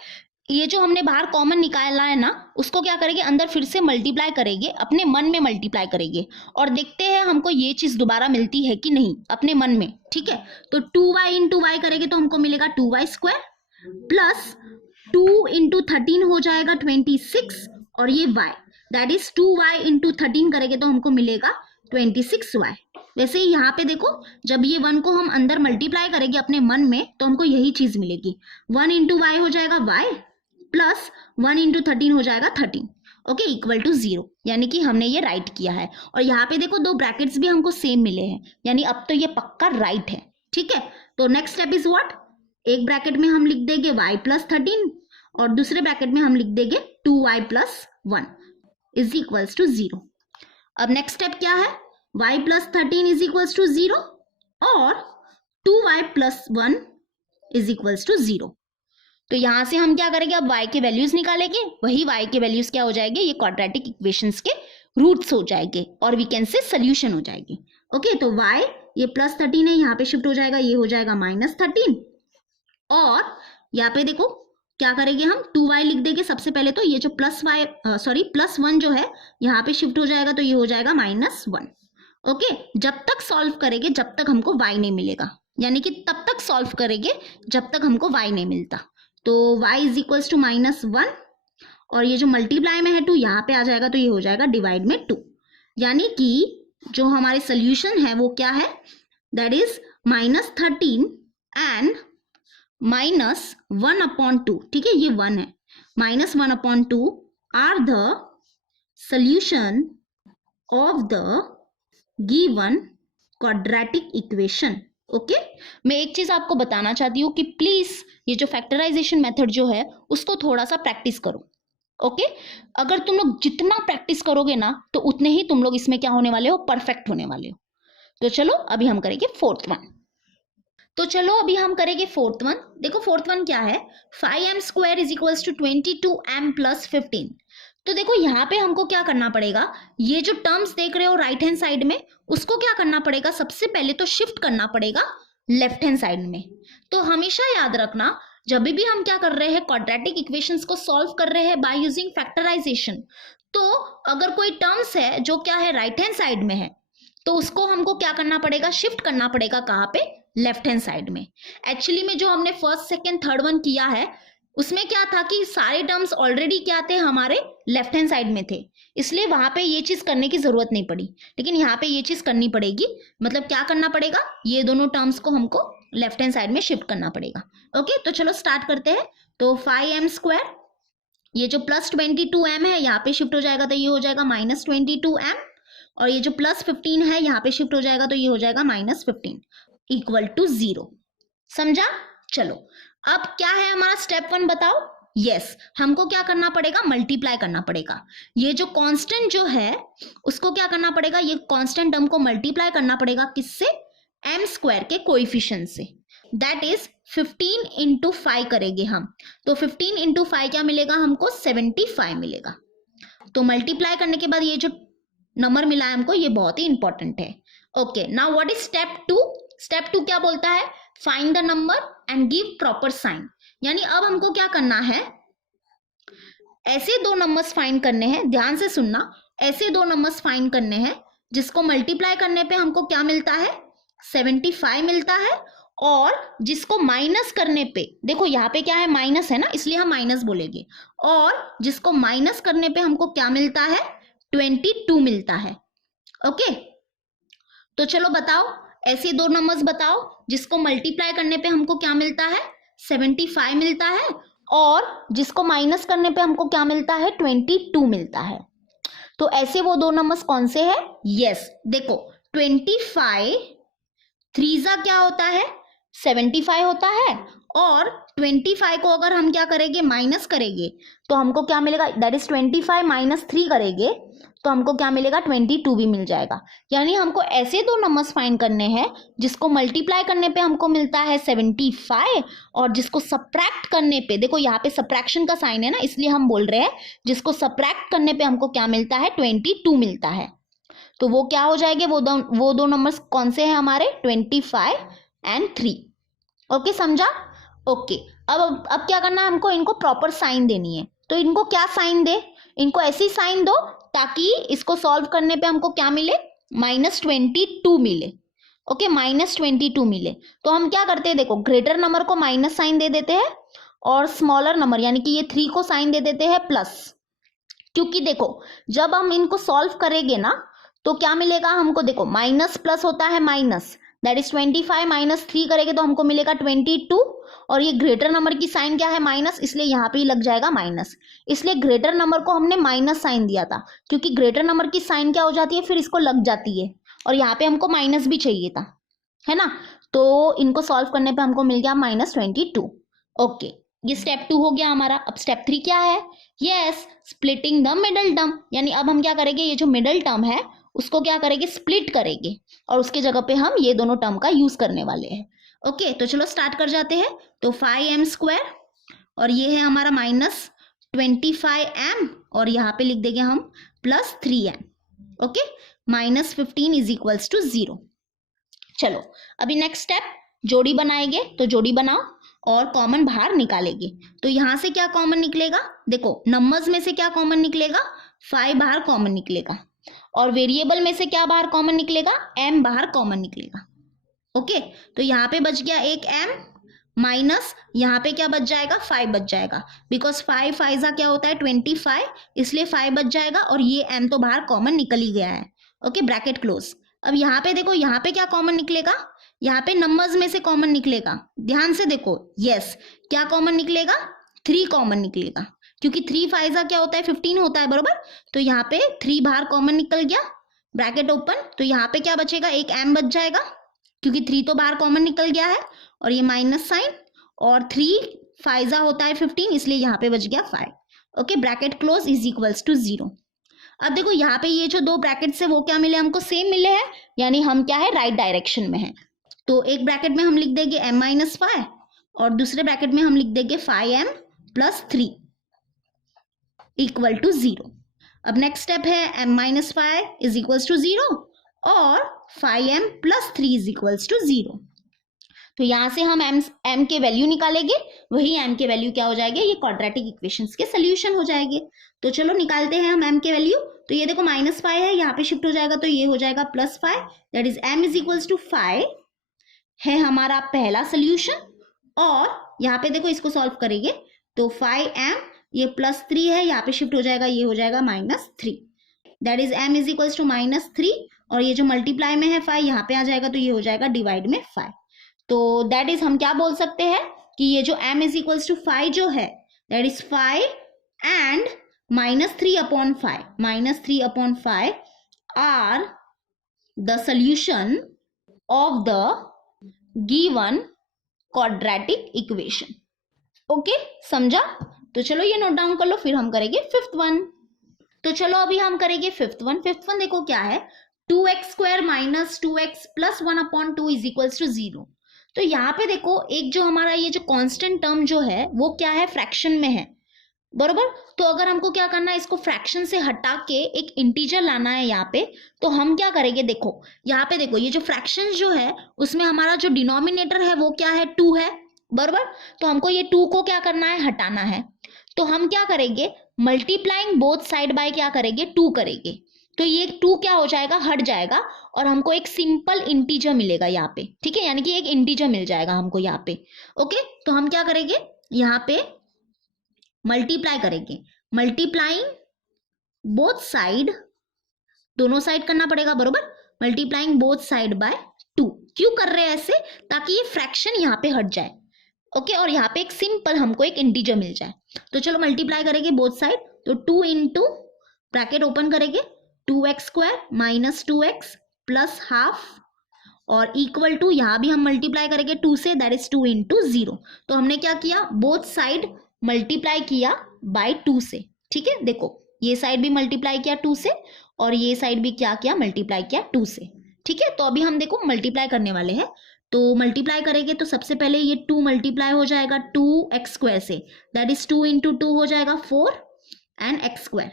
ये जो हमने बाहर कॉमन निकाला है ना, उसको क्या करेंगे, अंदर फिर से मल्टीप्लाई करेंगे, अपने मन में मल्टीप्लाई करेंगे, और देखते हैं हमको ये चीज दोबारा मिलती है कि नहीं, अपने मन में। ठीक है, तो 2y × y करेंगे तो हमको मिलेगा 2y² प्लस 2 × 13 हो जाएगा 26, और ये y, दैट इज 2y × 13 करेंगे तो हमको मिलेगा 26y। वैसे ही यहाँ पे देखो, जब ये 1 को हम अंदर मल्टीप्लाई करेंगे अपने मन में, तो हमको यही चीज मिलेगी, 1 × y हो जाएगा y प्लस 1 × 13 हो जाएगा 13। ओके, इक्वल टू 0, यानी कि हमने ये राइट किया है। और यहाँ पे देखो 2 ब्रैकेट्स भी हमको सेम मिले हैं, यानी अब तो ये पक्का राइट है। ठीक है, तो नेक्स्ट स्टेप इज व्हाट, एक ब्रैकेट में हम लिख देंगे y + 13 और दूसरे ब्रैकेट में हम लिख देंगे 2y + 1 इज इक्वल्स टू 0। अब नेक्स्ट स्टेप क्या है, y + 13 इज इक्वल्स टू 0 और 2y + 1 इज इक्वल्स टू 0। तो यहां से हम क्या करेंगे, अब y के वैल्यूज निकालेंगे, वही y के वैल्यूज क्या हो जाएंगे, ये क्वाड्रेटिक इक्वेशंस के रूट्स हो जाएंगे, और वी कैन से सोल्यूशन हो जाएगी। ओके, तो y ये +13 है, यहाँ पे शिफ्ट हो जाएगा, ये हो जाएगा -13, और यहाँ पे देखो क्या करेंगे, हम 2y लिख देंगे सबसे पहले, तो ये जो +1 जो है यहाँ पे शिफ्ट हो जाएगा, तो ये हो जाएगा -1। ओके, जब तक सॉल्व करेंगे जब तक हमको y नहीं मिलेगा, यानी कि तब तक सॉल्व करेंगे जब तक हमको y नहीं मिलता। तो y इज इक्वल्स टू -1, और ये जो मल्टीप्लाई में है 2 यहाँ पे आ जाएगा, तो ये हो जाएगा डिवाइड में 2, यानी कि जो हमारे सोल्यूशन है वो क्या है, दैट इज -13 एंड -1/2। ठीक है, ये 1 है, -1/2 are the solution of the given quadratic equation. Okay मैं एक चीज आपको बताना चाहती हूँ कि प्लीज ये जो फैक्टराइजेशन मेथड जो है उसको थोड़ा सा प्रैक्टिस करो। ओके अगर तुम लोग जितना प्रैक्टिस करोगे ना तो उतने ही तुम लोग इसमें क्या होने वाले हो, परफेक्ट होने वाले हो। तो चलो अभी हम करेंगे फोर्थ वन। तो चलो अभी हम करेंगे फोर्थ वन। देखो फोर्थ वन क्या है, 5m² is equals to 22m plus 15। तो देखो यहाँ पे हमको क्या करना पड़ेगा, ये जो टर्म्स देख रहे हो राइट हैंड साइड में उसको क्या करना पड़ेगा, सबसे पहले तो शिफ्ट करना पड़ेगा लेफ्ट हैंड साइड में। तो हमेशा याद रखना जब भी हम क्या कर रहे हैं, क्वाड्रेटिक इक्वेशंस को सॉल्व कर रहे हैं बाय यूजिंग फैक्टराइजेशन, तो अगर कोई टर्म्स है जो क्या है राइट हैंड साइड में है तो उसको हमको क्या करना पड़ेगा, शिफ्ट करना पड़ेगा कहाँ पे, लेफ्ट हैंड साइड में। एक्चुअली में जो हमने फर्स्ट सेकेंड थर्ड वन किया है उसमें क्या था कि सारे टर्म्स ऑलरेडी क्या थे, हमारे लेफ्ट हैंड साइड में थे, इसलिए वहां पे ये चीज करने की जरूरत नहीं पड़ी। लेकिन यहाँ पे ये चीज करनी पड़ेगी, मतलब क्या करना पड़ेगा, ये दोनों टर्म्स को हमको लेफ्ट हैंड साइड में शिफ्ट करना पड़ेगा। ओके तो चलो स्टार्ट करते हैं। तो 5m², ये जो प्लस 22m है यहाँ पे शिफ्ट हो जाएगा तो ये हो जाएगा माइनस 22m, और ये जो प्लस 15 है यहाँ पे शिफ्ट हो जाएगा तो ये हो जाएगा माइनस 15 इक्वल टू 0। समझा? चलो अब क्या है हमारा स्टेप वन, बताओ। यस हमको क्या करना पड़ेगा, मल्टीप्लाई करना पड़ेगा। ये जो कांस्टेंट जो है उसको क्या करना पड़ेगा, ये कांस्टेंट टर्म को मल्टीप्लाई करना पड़ेगा किससे, m² के कोएफिशिएंट से। दैट इज 15 इंटू 5 करेंगे हम, तो 15 इंटू 5 क्या मिलेगा हमको, 75 मिलेगा। तो मल्टीप्लाई करने के बाद ये जो नंबर मिला है हमको ये बहुत ही इंपॉर्टेंट है। Okay now what is step two. Step two क्या बोलता है, find the number and give proper sign. यानी अब हमको क्या करना है, ऐसे दो नंबर्स फाइंड करने हैं, ध्यान से सुनना, ऐसे दो नंबर्स फाइंड करने हैं जिसको मल्टीप्लाई करने पे हमको क्या मिलता है, 75 मिलता है, और जिसको माइनस करने पे, देखो यहाँ पे क्या है माइनस है ना इसलिए हम माइनस बोलेंगे, और जिसको माइनस करने पे हमको क्या मिलता है, 22 मिलता है। ओके तो चलो बताओ ऐसे दो नंबर्स बताओ जिसको मल्टीप्लाई करने पे हमको क्या मिलता है, 75 मिलता है, और जिसको माइनस करने पे हमको क्या मिलता है, 22 मिलता है। तो ऐसे वो दो नंबर्स कौन से हैं, यस देखो 25 3 क्या होता है, 75 होता है, और 25 को अगर हम क्या करेंगे, माइनस करेंगे तो हमको क्या मिलेगा, दैट इज 25 माइनस 3 करेंगे तो हमको क्या मिलेगा, 22 भी मिल जाएगा। यानी हमको ऐसे दो नंबर्स फाइंड करने हैं जिसको मल्टीप्लाई करने पे हमको मिलता है 75, और जिसको सब्ट्रैक्ट करने पे, देखो यहाँ पे सब्ट्रैक्शन का साइन है ना इसलिए हम बोल रहे हैं, जिसको सब्ट्रैक्ट करने पे हमको क्या मिलता है, 22 मिलता है। तो वो क्या हो जाएंगे, वो दो नंबर्स कौन से हैं हमारे, 25 एंड 3। ओके समझा? ओके अब क्या करना है हमको, इनको प्रॉपर साइन देनी है। तो इनको क्या साइन दे, इनको ऐसी साइन दो ताकि इसको सॉल्व करने पे हमको क्या मिले, -22 मिले। ओके -22 मिले। तो हम क्या करते हैं, देखो ग्रेटर नंबर को माइनस साइन दे देते हैं और स्मॉलर नंबर यानी कि ये 3 को साइन दे देते हैं प्लस। क्योंकि देखो जब हम इनको सॉल्व करेंगे ना तो क्या मिलेगा हमको, देखो माइनस प्लस होता है माइनस, दैट इज 25 माइनस 3 करेंगे तो हमको मिलेगा 22, और ये ग्रेटर नंबर की साइन क्या है, माइनस, इसलिए यहाँ पे ही लग जाएगा माइनस। इसलिए ग्रेटर नंबर को हमने माइनस साइन दिया था, क्योंकि ग्रेटर नंबर की साइन क्या हो जाती है, फिर इसको लग जाती है, और यहाँ पे हमको माइनस भी चाहिए था, है ना। तो इनको सॉल्व करने पे हमको मिल गया -22। ओके ये स्टेप 2 हो गया हमारा। अब स्टेप 3 क्या है, yes splitting the middle term. यानी अब हम क्या करेंगे, ये जो मिडल टर्म है उसको क्या करेंगे, स्प्लिट करेंगे, और उसके जगह पे हम ये दोनों टर्म का यूज करने वाले हैं। ओके तो चलो स्टार्ट कर जाते हैं। तो 5m² और ये है हमारा -25m, और यहाँ पे लिख देंगे हम +3m। Okay -15 is equals to 0। चलो अभी नेक्स्ट स्टेप, जोड़ी बनाएंगे। तो जोड़ी बनाओ और कॉमन बाहर निकालेंगे। तो यहाँ से क्या कॉमन निकलेगा, देखो नंबर्स में से क्या कॉमन निकलेगा, 5 बाहर कॉमन निकलेगा, और वेरिएबल में से क्या बाहर कॉमन निकलेगा, m बाहर कॉमन निकलेगा। ओके तो यहाँ पे बच गया एक m, माइनस यहाँ पे क्या बच जाएगा, 5 बच जाएगा, बिकॉज 5 5 क्या होता है 25, इसलिए 5 बच जाएगा, और ये m तो बाहर कॉमन निकल ही गया है। Okay bracket close. अब यहाँ पे देखो, यहाँ पे क्या कॉमन निकलेगा, यहाँ पे नंबर्स में से कॉमन निकलेगा, ध्यान से देखो, यस क्या कॉमन निकलेगा, 3 कॉमन निकलेगा, क्योंकि 3 5 क्या होता है 15 होता है, बरोबर। तो यहाँ पे 3 बाहर कॉमन निकल गया, ब्रैकेट ओपन, तो यहाँ पे क्या बचेगा, एक m बच जाएगा, क्योंकि 3 तो बाहर कॉमन निकल गया है और ये माइनस साइन, और 3 फाइजा होता है 15, इसलिए यहाँ पे बच गया 5। Okay, bracket close is equals to 0। अब देखो यहाँ पे ये जो दो ब्रैकेट्स है वो क्या मिले हमको, सेम मिले हैं, यानी हम क्या है, राइट डायरेक्शन में है। तो एक ब्रैकेट में हम लिख देंगे m माइनस 5 और दूसरे ब्रैकेट में हम लिख देंगे 5m प्लस 3 इक्वल टू 0। अब नेक्स्ट स्टेप है m minus 5 is equals to 0 और 5m plus 3 is equals to 0। तो यहां से हम m के वैल्यू निकालेंगे, वही m के वैल्यू क्या हो जाएंगे, ये क्वाड्रेटिक इक्वेशंस के सोल्यूशन हो जाएंगे। तो चलो निकालते हैं हम m के वैल्यू। तो ये देखो माइनस 5 है, यहाँ पे शिफ्ट हो जाएगा तो ये हो जाएगा plus 5, that is m is equals to 5 है हमारा पहला सोल्यूशन। और यहाँ पे देखो इसको सॉल्व करेंगे तो 5m, ये प्लस 3 है, यहाँ पे शिफ्ट हो जाएगा, ये हो जाएगा minus 3, that is m is equals to minus 3, और ये जो मल्टीप्लाई में है 5 यहाँ पे आ जाएगा तो ये हो जाएगा डिवाइड में 5। तो दैट इज हम क्या बोल सकते हैं कि ये जो m इज इक्वल्स टू 5 जो है, that is 5 and minus 3 upon 5, minus 3 upon 5 are the solution of the given quadratic equation. Okay, समझा? तो चलो ये नोट डाउन कर लो, फिर हम करेंगे फिफ्थ वन। तो चलो अभी हम करेंगे फिफ्थ वन। फिफ्थ वन देखो क्या है, 2x square minus 2x plus 1 upon 2 is equals to 0। तो यहाँ पे देखो एक जो हमारा ये जो कांस्टेंट टर्म जो है वो क्या है, फ्रैक्शन में है, बरोबर। तो अगर हमको क्या करना है, इसको फ्रैक्शन से हटा के एक इंटीजर लाना है यहाँ पे, तो हम क्या करेंगे, देखो यहाँ पे देखो ये जो फ्रैक्शन जो है उसमें हमारा जो डिनोमिनेटर है वो क्या है, 2 है, बरोबर। तो हमको ये 2 को क्या करना है, हटाना है। तो हम क्या करेंगे, मल्टीप्लाइंग बोथ साइड बाय क्या करेंगे, 2 करेंगे। तो ये 2 क्या हो जाएगा, हट जाएगा और हमको एक सिंपल इंटीजर मिलेगा यहाँ पे, ठीक है, यानी कि एक इंटीजर मिल जाएगा हमको यहाँ पे। ओके, तो हम क्या करेंगे, यहाँ पे मल्टीप्लाई करेंगे, मल्टीप्लाइंग बोथ साइड, दोनों साइड करना पड़ेगा, बरोबर। मल्टीप्लाइंग बोथ साइड बाय 2, क्यों कर रहे हैं ऐसे, ताकि ये फ्रैक्शन यहाँ पे हट जाए। ओके, और यहाँ पे एक सिंपल हमको एक इंटीजर मिल जाए। तो चलो मल्टीप्लाई करेंगे बोथ साइड, तो 2 इंटू ब्रैकेट ओपन करेंगे 2x square minus 2x plus half और इक्वल टू, यहाँ भी हम मल्टीप्लाई करेंगे 2 से, दैट इज 2 इंटू 0। तो हमने क्या किया, बोथ साइड मल्टीप्लाई किया बाय 2 से, ठीक है। देखो ये साइड भी मल्टीप्लाई किया 2 से और ये साइड भी क्या किया, मल्टीप्लाई किया 2 से, ठीक है। तो अभी हम देखो मल्टीप्लाई करने वाले हैं, तो मल्टीप्लाई करेंगे तो सबसे पहले ये 2 मल्टीप्लाई हो जाएगा 2x स्क्वायर से, दैट इज 2 इंटू 2 हो जाएगा 4 एंड x स्क्वायर,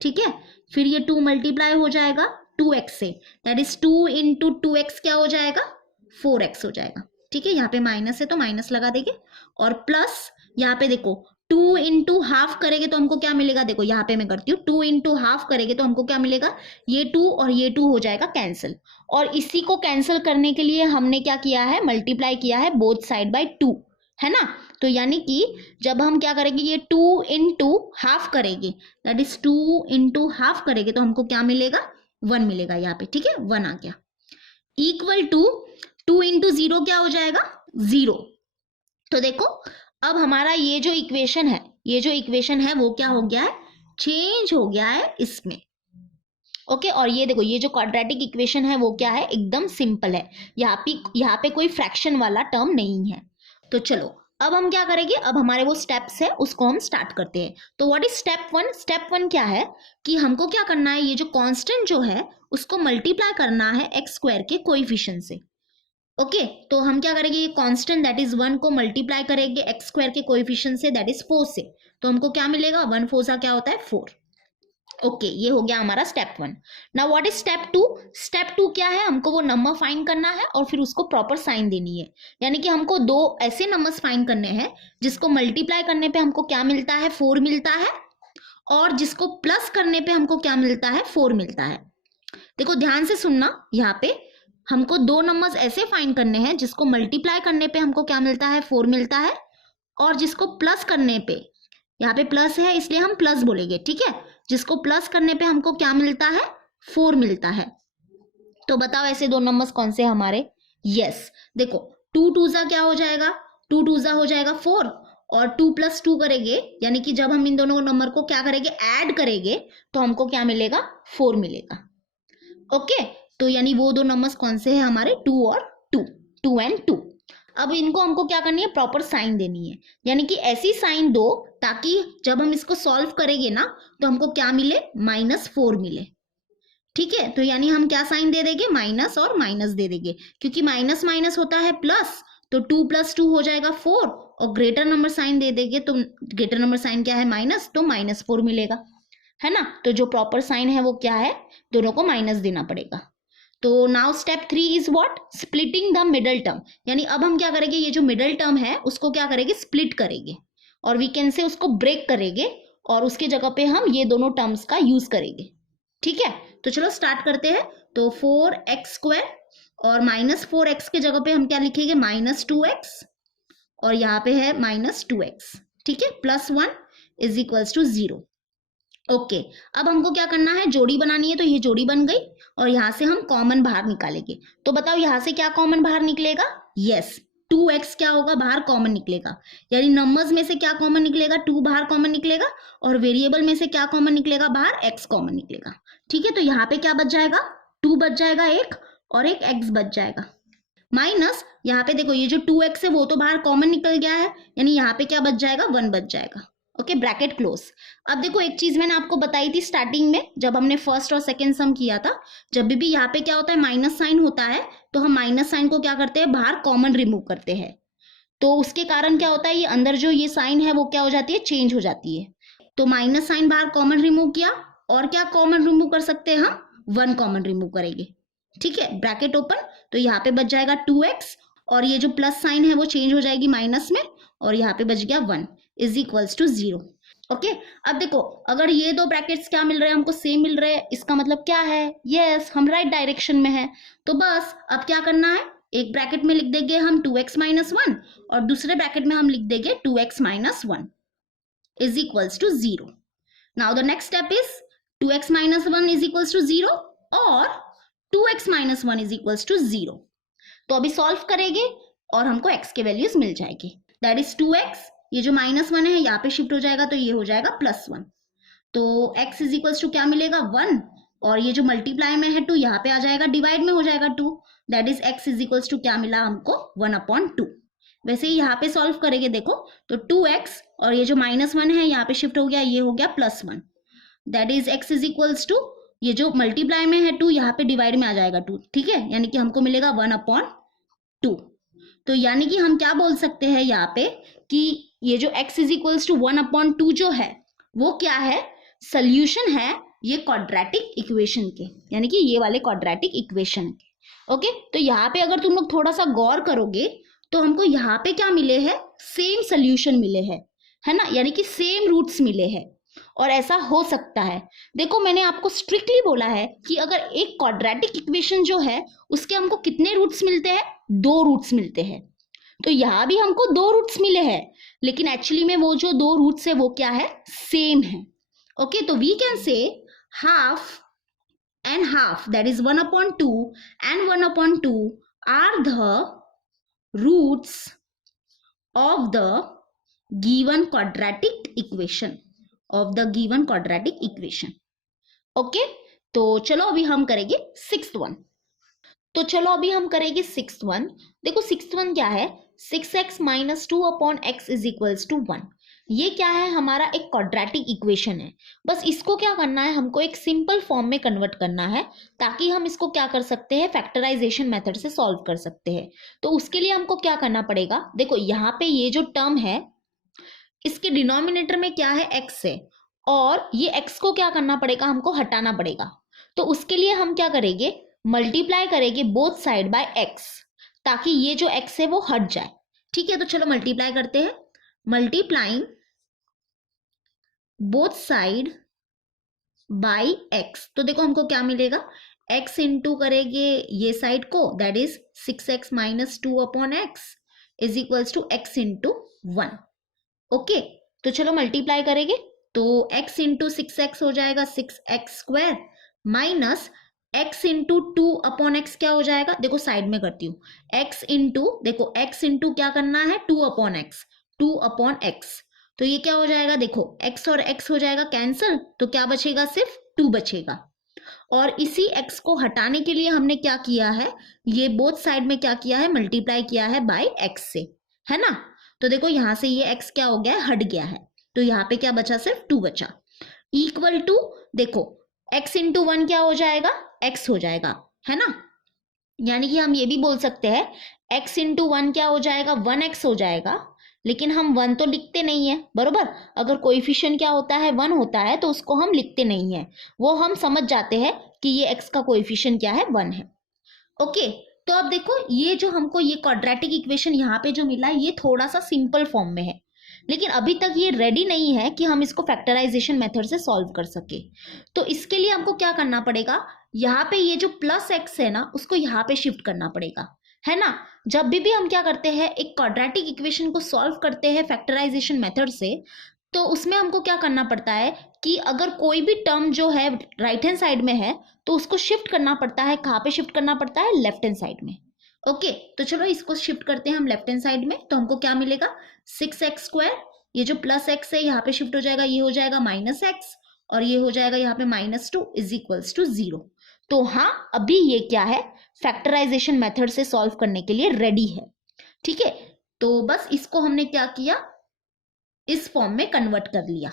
ठीक है। फिर ये 2 मल्टीप्लाई हो जाएगा 2x से, दैट इज 2 इंटू 2x क्या हो जाएगा, 4x हो जाएगा, ठीक है। यहाँ पे माइनस है तो माइनस लगा देंगे, और प्लस यहाँ पे देखो 2 इंटू हाफ करेंगे तो हमको क्या मिलेगा, देखो यहाँ पे मैं करती हूँ, 2 इंटू हाफ करेंगे तो हमको क्या मिलेगा, ये 2 और ये 2 हो जाएगा कैंसिल। और इसी को कैंसिल करने के लिए हमने क्या किया है, मल्टीप्लाई किया है बोथ साइड बाय 2, है ना। तो यानी कि जब हम क्या करेंगे, ये 2 इंटू हाफ करेंगे, दैट इज 2 इंटू हाफ करेंगे तो हमको क्या मिलेगा, 1 मिलेगा यहाँ पे, ठीक है, 1 आ गया। इक्वल टू 2 इंटू 0 क्या हो जाएगा, 0। तो देखो अब हमारा ये जो इक्वेशन है, ये जो इक्वेशन है वो क्या हो गया है, चेंज हो गया है इसमें। ओके, और ये देखो ये जो क्वाड्रेटिक इक्वेशन है वो क्या है, एकदम सिंपल है, यहाँ पे कोई फ्रैक्शन वाला टर्म नहीं है। तो चलो अब हम क्या करेंगे, अब हमारे वो स्टेप्स है उसको हम स्टार्ट करते हैं। तो व्हाट इज स्टेप 1? स्टेप 1 क्या है कि हमको क्या करना है, ये जो कांस्टेंट जो है उसको मल्टीप्लाई करना है x स्क्वायर के कोएफिशिएंट से। ओके, तो हम क्या करेंगे, ये कांस्टेंट दैट इज 1 को मल्टीप्लाई करेंगे x स्क्वायर के कोएफिशिएंट से, दैट इज 4 से। तो हमको क्या मिलेगा, 1 4 सा क्या होता है, 4। ओके, ये हो गया हमारा step 1। Now what is step 2? Step 2 क्या है, हमको वो नंबर फाइंड करना है और फिर उसको प्रॉपर साइन देनी है। यानी कि हमको दो ऐसे नंबर्स फाइंड करने हैं जिसको मल्टीप्लाई करने पे हमको क्या मिलता है, 4 मिलता है, और जिसको प्लस करने पे हमको क्या मिलता है, 4 मिलता है। देखो ध्यान से सुनना, यहाँ पे हमको दो नंबर्स ऐसे फाइंड करने हैं जिसको मल्टीप्लाई करने पे हमको क्या मिलता है, 4 मिलता है, और जिसको प्लस करने पे, यहाँ पे प्लस है इसलिए हम प्लस बोलेंगे, ठीक है, जिसको प्लस करने पे हमको क्या मिलता है, 4 मिलता है। तो बताओ ऐसे दो नंबर्स कौन से हमारे, यस देखो 2 2 जा क्या हो जाएगा, 2 2 जा हो जाएगा 4, और 2 + 2 करेंगे, यानी कि जब हम इन दोनों नंबर को क्या करेंगे, ऐड करेंगे, तो हमको क्या मिलेगा, 4 मिलेगा। ओके, तो यानी वो दो नंबर्स कौन से हैं हमारे, 2 और 2। 2 एंड 2। अब इनको हमको क्या करनी है, प्रॉपर साइन देनी है, यानी कि ऐसी साइन दो ताकि जब हम इसको सॉल्व करेंगे ना तो हमको क्या मिले, -4 मिले। ठीक है, तो यानी हम क्या साइन दे देंगे, माइनस और माइनस दे देंगे, क्योंकि माइनस माइनस होता है प्लस, तो 2 + 2 हो जाएगा 4, और ग्रेटर नंबर साइन दे देंगे तो ग्रेटर नंबर साइन क्या है, माइनस, तो -4 मिलेगा, है ना। तो जो प्रॉपर साइन है वो क्या है, दोनों को माइनस देना पड़ेगा। तो now step 3 is what, splitting the middle term, यानी अब हम क्या करेंगे, ये जो मिडल टर्म है उसको क्या करेंगे, स्प्लिट करेंगे, और वी कैन से उसको ब्रेक करेंगे, और उसके जगह पे हम ये दोनों टर्म्स का यूज करेंगे। ठीक है, तो चलो स्टार्ट करते हैं। तो 4x² और -4x के जगह पे हम क्या लिखेंगे, -2x, और यहाँ पे है -2x। ठीक है, +1 = 0। ओके, अब हमको क्या करना है, जोड़ी बनानी है, तो ये जोड़ी बन गई, और यहाँ से हम कॉमन बाहर निकालेंगे। तो बताओ यहाँ से क्या कॉमन बाहर निकलेगा, यस 2x क्या होगा, बाहर कॉमन निकलेगा, यानी नंबर्स में से क्या कॉमन निकलेगा, 2 बाहर कॉमन निकलेगा, और वेरिएबल में से क्या कॉमन निकलेगा, बाहर x कॉमन निकलेगा। ठीक है, तो यहाँ पे क्या बच जाएगा, 2 बच जाएगा एक, और एक x बच जाएगा, माइनस यहाँ पे देखो ये जो 2x है वो तो बाहर कॉमन निकल गया है, यानी यहाँ पे क्या बच जाएगा, 1 बच जाएगा। Okay, bracket close. अब देखो एक चीज मैंने आपको बताई थी स्टार्टिंग में, जब हमने फर्स्ट और सेकंड सम किया था, जब भी यहाँ पे क्या होता है, माइनस साइन होता है, तो हम माइनस साइन को क्या करते हैं, बाहर कॉमन रिमूव करते हैं, तो उसके कारण क्या होता है, ये अंदर जो ये साइन है वो क्या हो जाती है, चेंज हो जाती है। तो माइनस साइन बाहर कॉमन रिमूव किया, और क्या कॉमन रिमूव कर सकते हैं हम, 1 कॉमन रिमूव करेंगे। ठीक है, ब्रैकेट ओपन, तो यहाँ पे बच जाएगा 2x, और ये जो प्लस साइन है वो चेंज हो जाएगी माइनस में, और यहाँ पे बच गया 1 = 0। ओके, अब देखो अगर ये दो ब्रैकेट्स क्या मिल रहे हैं, हमको सेम मिल रहे हैं, इसका मतलब क्या है, यस हम राइट डायरेक्शन में है। तो बस अब क्या करना है, एक ब्रैकेट में लिख देंगे हम 2x - 1, और दूसरे ब्रैकेट में हम लिख देंगे 2x - 1 = 0। Now the next step is 2x - 1 = 0 और 2x - 1 = 0। तो अभी सॉल्व करेंगे और हमको x के वैल्यूज मिल जाएगी, दैट इज 2x, ये जो -1 है यहाँ पे शिफ्ट हो जाएगा, तो ये हो जाएगा +1, तो x = क्या मिलेगा, 1, और ये जो मल्टीप्लाई में है 2 यहाँ पे आ जाएगा, डिवाइड में हो जाएगा 2, दैट इज x = क्या मिला हमको, 1/2। वैसे ही यहाँ पे सॉल्व करेंगे, देखो तो 2x और ये जो -1 है यहाँ पे शिफ्ट हो गया, ये हो गया +1, दैट इज x = ये जो मल्टीप्लाई में है 2 यहाँ पे डिवाइड में आ जाएगा 2। ठीक है, यानी कि हमको मिलेगा 1/2। तो यानी कि हम क्या बोल सकते हैं यहाँ पे कि ये जो x = 1/2 जो है वो क्या है, सोल्यूशन है ये क्वाड्रेटिक इक्वेशन के, यानी कि ये वाले क्वाड्रेटिक इक्वेशन के। ओके, तो यहाँ पे अगर तुम लोग थोड़ा सा गौर करोगे तो हमको यहाँ पे क्या मिले हैं, सेम सोल्यूशन मिले हैं, है ना, यानी कि सेम रूट्स मिले हैं, और ऐसा हो सकता है। देखो मैंने आपको स्ट्रिक्टली बोला है कि अगर एक क्वाड्रेटिक इक्वेशन जो है उसके हमको कितने रूट्स मिलते हैं, 2 रूट्स मिलते हैं, तो यहाँ भी हमको 2 रूट्स मिले हैं, लेकिन एक्चुअली में वो जो 2 रूट्स है वो क्या है, सेम है। ओके, तो we can say half and half, that is 1/2 and 1/2 are the roots of the given quadratic equation, of the given quadratic equation. Okay, तो चलो अभी हम करेंगे 6th वन। तो चलो अभी हम करेंगे 6th वन। देखो 6th वन क्या है, 6x - 2/x = 1। ये क्या है, हमारा एक क्वाड्रेटिक इक्वेशन है। बस इसको क्या करना है, हमको एक सिंपल फॉर्म में कन्वर्ट करना है, ताकि हम इसको क्या कर सकते हैं, फैक्टराइजेशन मेथड से सॉल्व कर सकते हैं। तो उसके लिए हमको क्या करना पड़ेगा, देखो यहाँ पे ये जो टर्म है इसके डिनोमिनेटर में क्या है, x है, और ये x को क्या करना पड़ेगा, हमको हटाना पड़ेगा। तो उसके लिए हम क्या करेंगे, मल्टीप्लाई करेंगे बोथ साइड बाय x, ताकि ये जो x है वो हट जाए। ठीक है, तो चलो मल्टीप्लाई करते हैं, multiplying both side by x, तो देखो हमको क्या मिलेगा, x इंटू करेंगे ये साइड को, that is 6x - 2/x = x × 1। Okay, तो चलो मल्टीप्लाई करेंगे, तो x × 6x हो जाएगा 6x² माइनस x × 2/x क्या हो जाएगा, देखो साइड में करती हूँ, x इंटू, देखो x इंटू क्या करना है, 2/x, 2/x, तो ये क्या हो जाएगा, देखो x और x हो जाएगा कैंसिल, तो क्या बचेगा, सिर्फ 2 बचेगा। और इसी x को हटाने के लिए हमने क्या किया है, ये बोथ साइड में क्या किया है, मल्टीप्लाई किया है बाय x से, है ना। तो देखो यहाँ से ये x क्या हो गया है, हट गया है, तो यहाँ पे क्या बचा, सिर्फ 2 बचा। इक्वल टू, देखो x इंटू 1 क्या हो जाएगा, x हो जाएगा, है ना। यानी कि हम ये भी बोल सकते हैं x इंटू 1 क्या हो जाएगा, 1x हो जाएगा। लेकिन हम 1 तो लिखते नहीं है, बरोबर। अगर कोएफिशिएंट क्या होता है, 1 होता है, तो उसको हम लिखते नहीं है, वो हम समझ जाते हैं कि ये x का कोएफिशिएंट क्या है, 1 है। ओके, तो अब देखो ये जो हमको ये क्वाड्रेटिक इक्वेशन यहाँ पे जो मिला है, ये थोड़ा सा सिंपल फॉर्म में है, लेकिन अभी तक ये रेडी नहीं है कि हम इसको फैक्टराइजेशन मेथड से सॉल्व कर सके। तो इसके लिए हमको क्या करना पड़ेगा, यहाँ पे ये जो प्लस एक्स है ना, उसको यहाँ पे शिफ्ट करना पड़ेगा, है ना। जब भी हम क्या करते हैं, एक क्वाड्रेटिक इक्वेशन को सॉल्व करते हैं फैक्टराइजेशन मेथड से, तो उसमें हमको क्या करना पड़ता है कि अगर कोई भी टर्म जो है राइट हैंड साइड में है, तो उसको शिफ्ट करना पड़ता है, कहाँ पे शिफ्ट करना पड़ता है, लेफ्ट हैंड साइड में। ओके, तो चलो इसको शिफ्ट करते हैं हम लेफ्ट हैंड साइड में, तो हमको क्या मिलेगा, 6x², ये जो प्लस एक्स है यहाँ पे शिफ्ट हो जाएगा, ये हो जाएगा माइनस एक्स, और ये हो जाएगा यहाँ पे -2 इज इक्वल्स टू 0। तो हाँ, अभी ये क्या है, फैक्टराइजेशन मेथड से सॉल्व करने के लिए रेडी है, ठीक है। तो बस इसको हमने क्या किया, इस फॉर्म में कन्वर्ट कर लिया।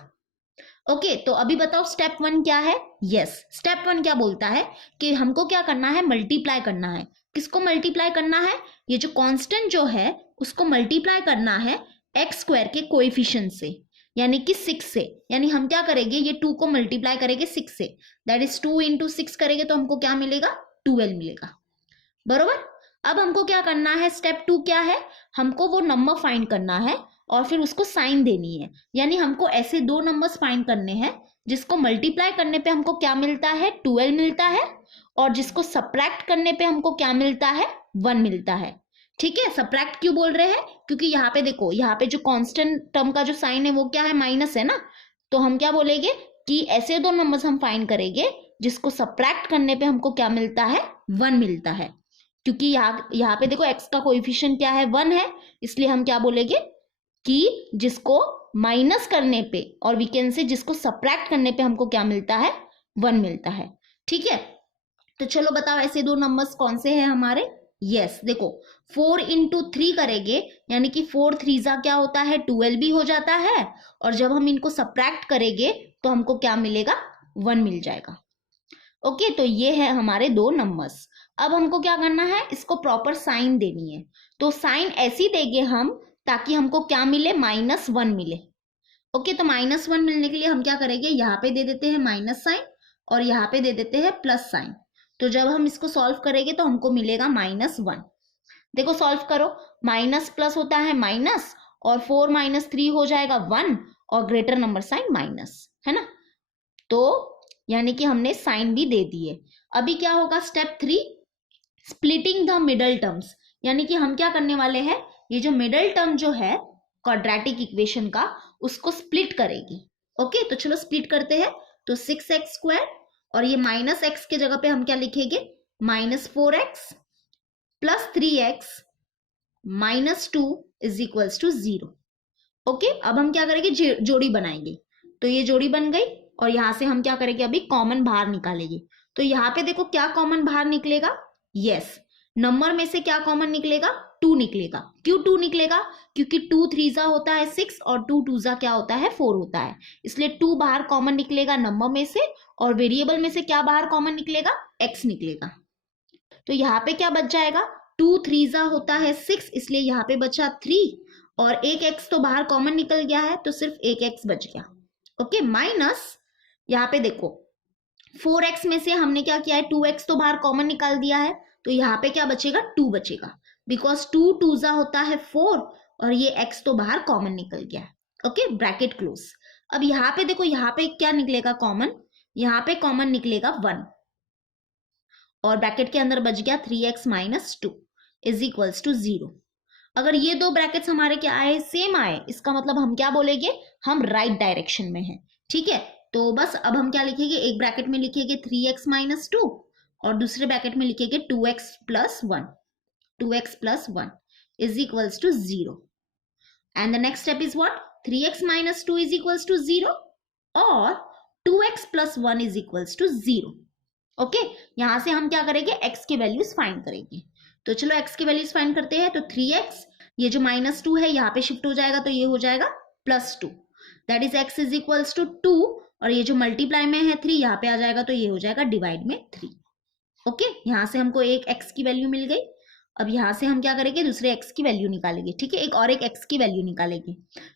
ओके, तो अभी बताओ स्टेप 1 क्या है। यस, स्टेप 1 क्या बोलता है कि हमको क्या करना है, मल्टीप्लाई करना है। किसको मल्टीप्लाई करना है, ये जो कांस्टेंट जो है उसको मल्टीप्लाई करना है x² के कोएफिशिएंट से, यानी कि 6 से। यानी हम क्या करेंगे, ये 2 को मल्टीप्लाई करेंगे 6 से, दैट इज 2 इंटू 6 करेंगे तो हमको क्या मिलेगा, 12 मिलेगा, बरोबर। अब हमको क्या करना है, स्टेप 2 क्या है, हमको वो नंबर फाइंड करना है और फिर उसको साइन देनी है। यानी हमको ऐसे 2 नंबर्स फाइंड करने हैं जिसको मल्टीप्लाई करने पे हमको क्या मिलता है, 12 मिलता है, और जिसको सब्ट्रैक्ट करने पे हमको क्या मिलता है, 1 मिलता है। ठीक है, सब्ट्रैक्ट क्यों बोल रहे हैं, क्योंकि यहाँ पे देखो, यहाँ पे जो कांस्टेंट टर्म का जो साइन है वो क्या है, माइनस है ना। तो हम क्या बोलेंगे कि ऐसे 2 नंबर्स हम फाइंड करेंगे जिसको सब्ट्रैक्ट करने पे हमको क्या मिलता है, 1 मिलता है। क्योंकि यहाँ पे देखो x का कोएफिशिएंट क्या है, 1 है, इसलिए हम क्या बोलेंगे कि जिसको माइनस करने पे, और वी कैन से जिसको सब्ट्रैक्ट करने पे हमको क्या मिलता है, 1 मिलता है। ठीक है, तो चलो बताओ ऐसे 2 नंबर्स कौन से हैं हमारे। यस, देखो 4 इंटू 3 करेंगे, यानी कि 4 3 क्या होता है, 12 भी हो जाता है, और जब हम इनको सब्ट्रैक्ट करेंगे तो हमको क्या मिलेगा, 1 मिल जाएगा। ओके, तो ये है हमारे 2 नंबर्स। अब हमको क्या करना है, इसको प्रॉपर साइन देनी है। तो साइन ऐसी देंगे हम ताकि हमको क्या मिले, -1 मिले। ओके, तो -1 मिलने के लिए हम क्या करेंगे, यहाँ पे दे देते हैं माइनस साइन और यहाँ पे दे देते हैं प्लस साइन। तो जब हम इसको सॉल्व करेंगे तो हमको मिलेगा -1। देखो सॉल्व करो, माइनस प्लस होता है माइनस, और 4 - 3 हो जाएगा 1, और ग्रेटर नंबर साइन माइनस, है ना। तो यानी कि हमने साइन भी दे दिए। अभी क्या होगा, step 3, splitting the middle terms. यानी कि हम क्या करने वाले हैं, ये जो मिडल टर्म जो है क्वाड्रेटिक इक्वेशन का, उसको स्प्लिट करेगी। ओके, तो चलो स्प्लिट करते हैं। तो 6x² और ये -x के जगह पे हम क्या लिखेंगे, -4x plus 3x -2 is equals to 0। Okay, अब हम क्या करेंगे, जोड़ी बनाएंगे। तो ये जोड़ी बन गई, और यहां से हम क्या करेंगे, अभी कॉमन बाहर निकालेंगे। तो यहाँ पे देखो क्या कॉमन बाहर निकलेगा, यस, नंबर में से क्या कॉमन निकलेगा, 2 निकलेगा। क्यों 2 निकलेगा, क्योंकि 2 3 होता है 6 और 2 2 क्या होता है, 4 होता है, इसलिए 2 बाहर कॉमन निकलेगा नंबर में से, और वेरिएबल में से क्या बाहर कॉमन निकलेगा, x निकलेगा। तो यहाँ पे क्या बच जाएगा, 2 3 होता है 6, इसलिए यहाँ पे बचा 3, और एक x तो बाहर कॉमन निकल गया है, तो सिर्फ एक x बच गया। ओके, माइनस यहाँ पे देखो 4x में से हमने क्या किया है, 2x तो बाहर कॉमन निकाल दिया है, तो यहाँ पे क्या बचेगा, 2 बचेगा, बिकॉज 2 2 होता है 4, और ये x तो बाहर कॉमन निकल गया है। Okay, bracket close. अब यहाँ पे देखो, यहाँ पे क्या निकलेगा कॉमन, यहाँ पे कॉमन निकलेगा 1, और ब्रैकेट के अंदर बच गया 3x - 2 इज इक्वल्स टू 0। अगर ये 2 ब्रैकेट्स हमारे क्या आए, सेम आए, इसका मतलब हम क्या बोलेंगे, हम राइट डायरेक्शन में हैं। ठीक है, तो बस अब हम क्या लिखेंगे, एक ब्रैकेट में लिखेंगे 3x - 2, और दूसरे ब्रैकेट में लिखेंगे 2x + 1 is equals to 0। And the next step is what, 3x - 2 is equals to 0, और 2x + 1 is equals to 0। Okay, यहां से हम क्या करेंगे, एक्स की वैल्यूज फाइंड करेंगे। तो चलो एक्स की वैल्यूज फाइंड करते हैं। तो 3x, ये जो -2 है यहाँ पे शिफ्ट हो जाएगा तो ये हो जाएगा +2, that is x is equals to 2, और ये जो मल्टीप्लाई में है 3 यहाँ पे आ जाएगा तो ये हो जाएगा डिवाइड में 3। ओके, यहाँ से हमको एक x की वैल्यू मिल गई। अब यहाँ से हम क्या करेंगे, दूसरे x की वैल्यू निकालेंगे। ठीक है, एक और एक x की वैल्यू निकालेंगे।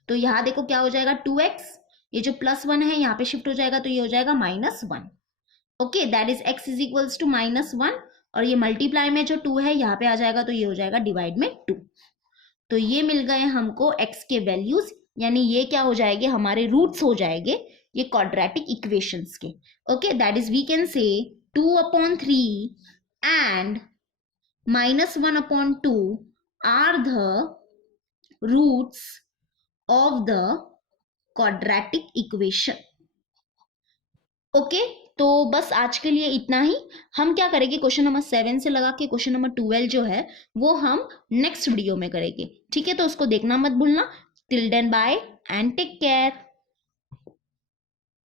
तो यहाँ देखो क्या हो जाएगा, 2x, ये जो +1 है यहाँ पे शिफ्ट हो जाएगा तो ये हो जाएगा -1। Okay, that is x is equals to -1, और ये मल्टीप्लाई में जो 2 है यहाँ पे आ जाएगा तो ये हो जाएगा डिवाइड में 2। तो ये मिल गए हमको x के वैल्यूज, यानी ये क्या हो जाएंगे, हमारे रूट्स हो जाएंगे ये क्वाड्रेटिक इक्वेशंस के। Okay, that is we can say 2/3 and -1/2 are the roots of the quadratic equation। ओके, तो बस आज के लिए इतना ही। हम क्या करेंगे, क्वेश्चन नंबर 7 से लगा के क्वेश्चन नंबर 12 जो है वो हम नेक्स्ट वीडियो में करेंगे। ठीक है, तो उसको देखना मत भूलना। Till then bye and take care.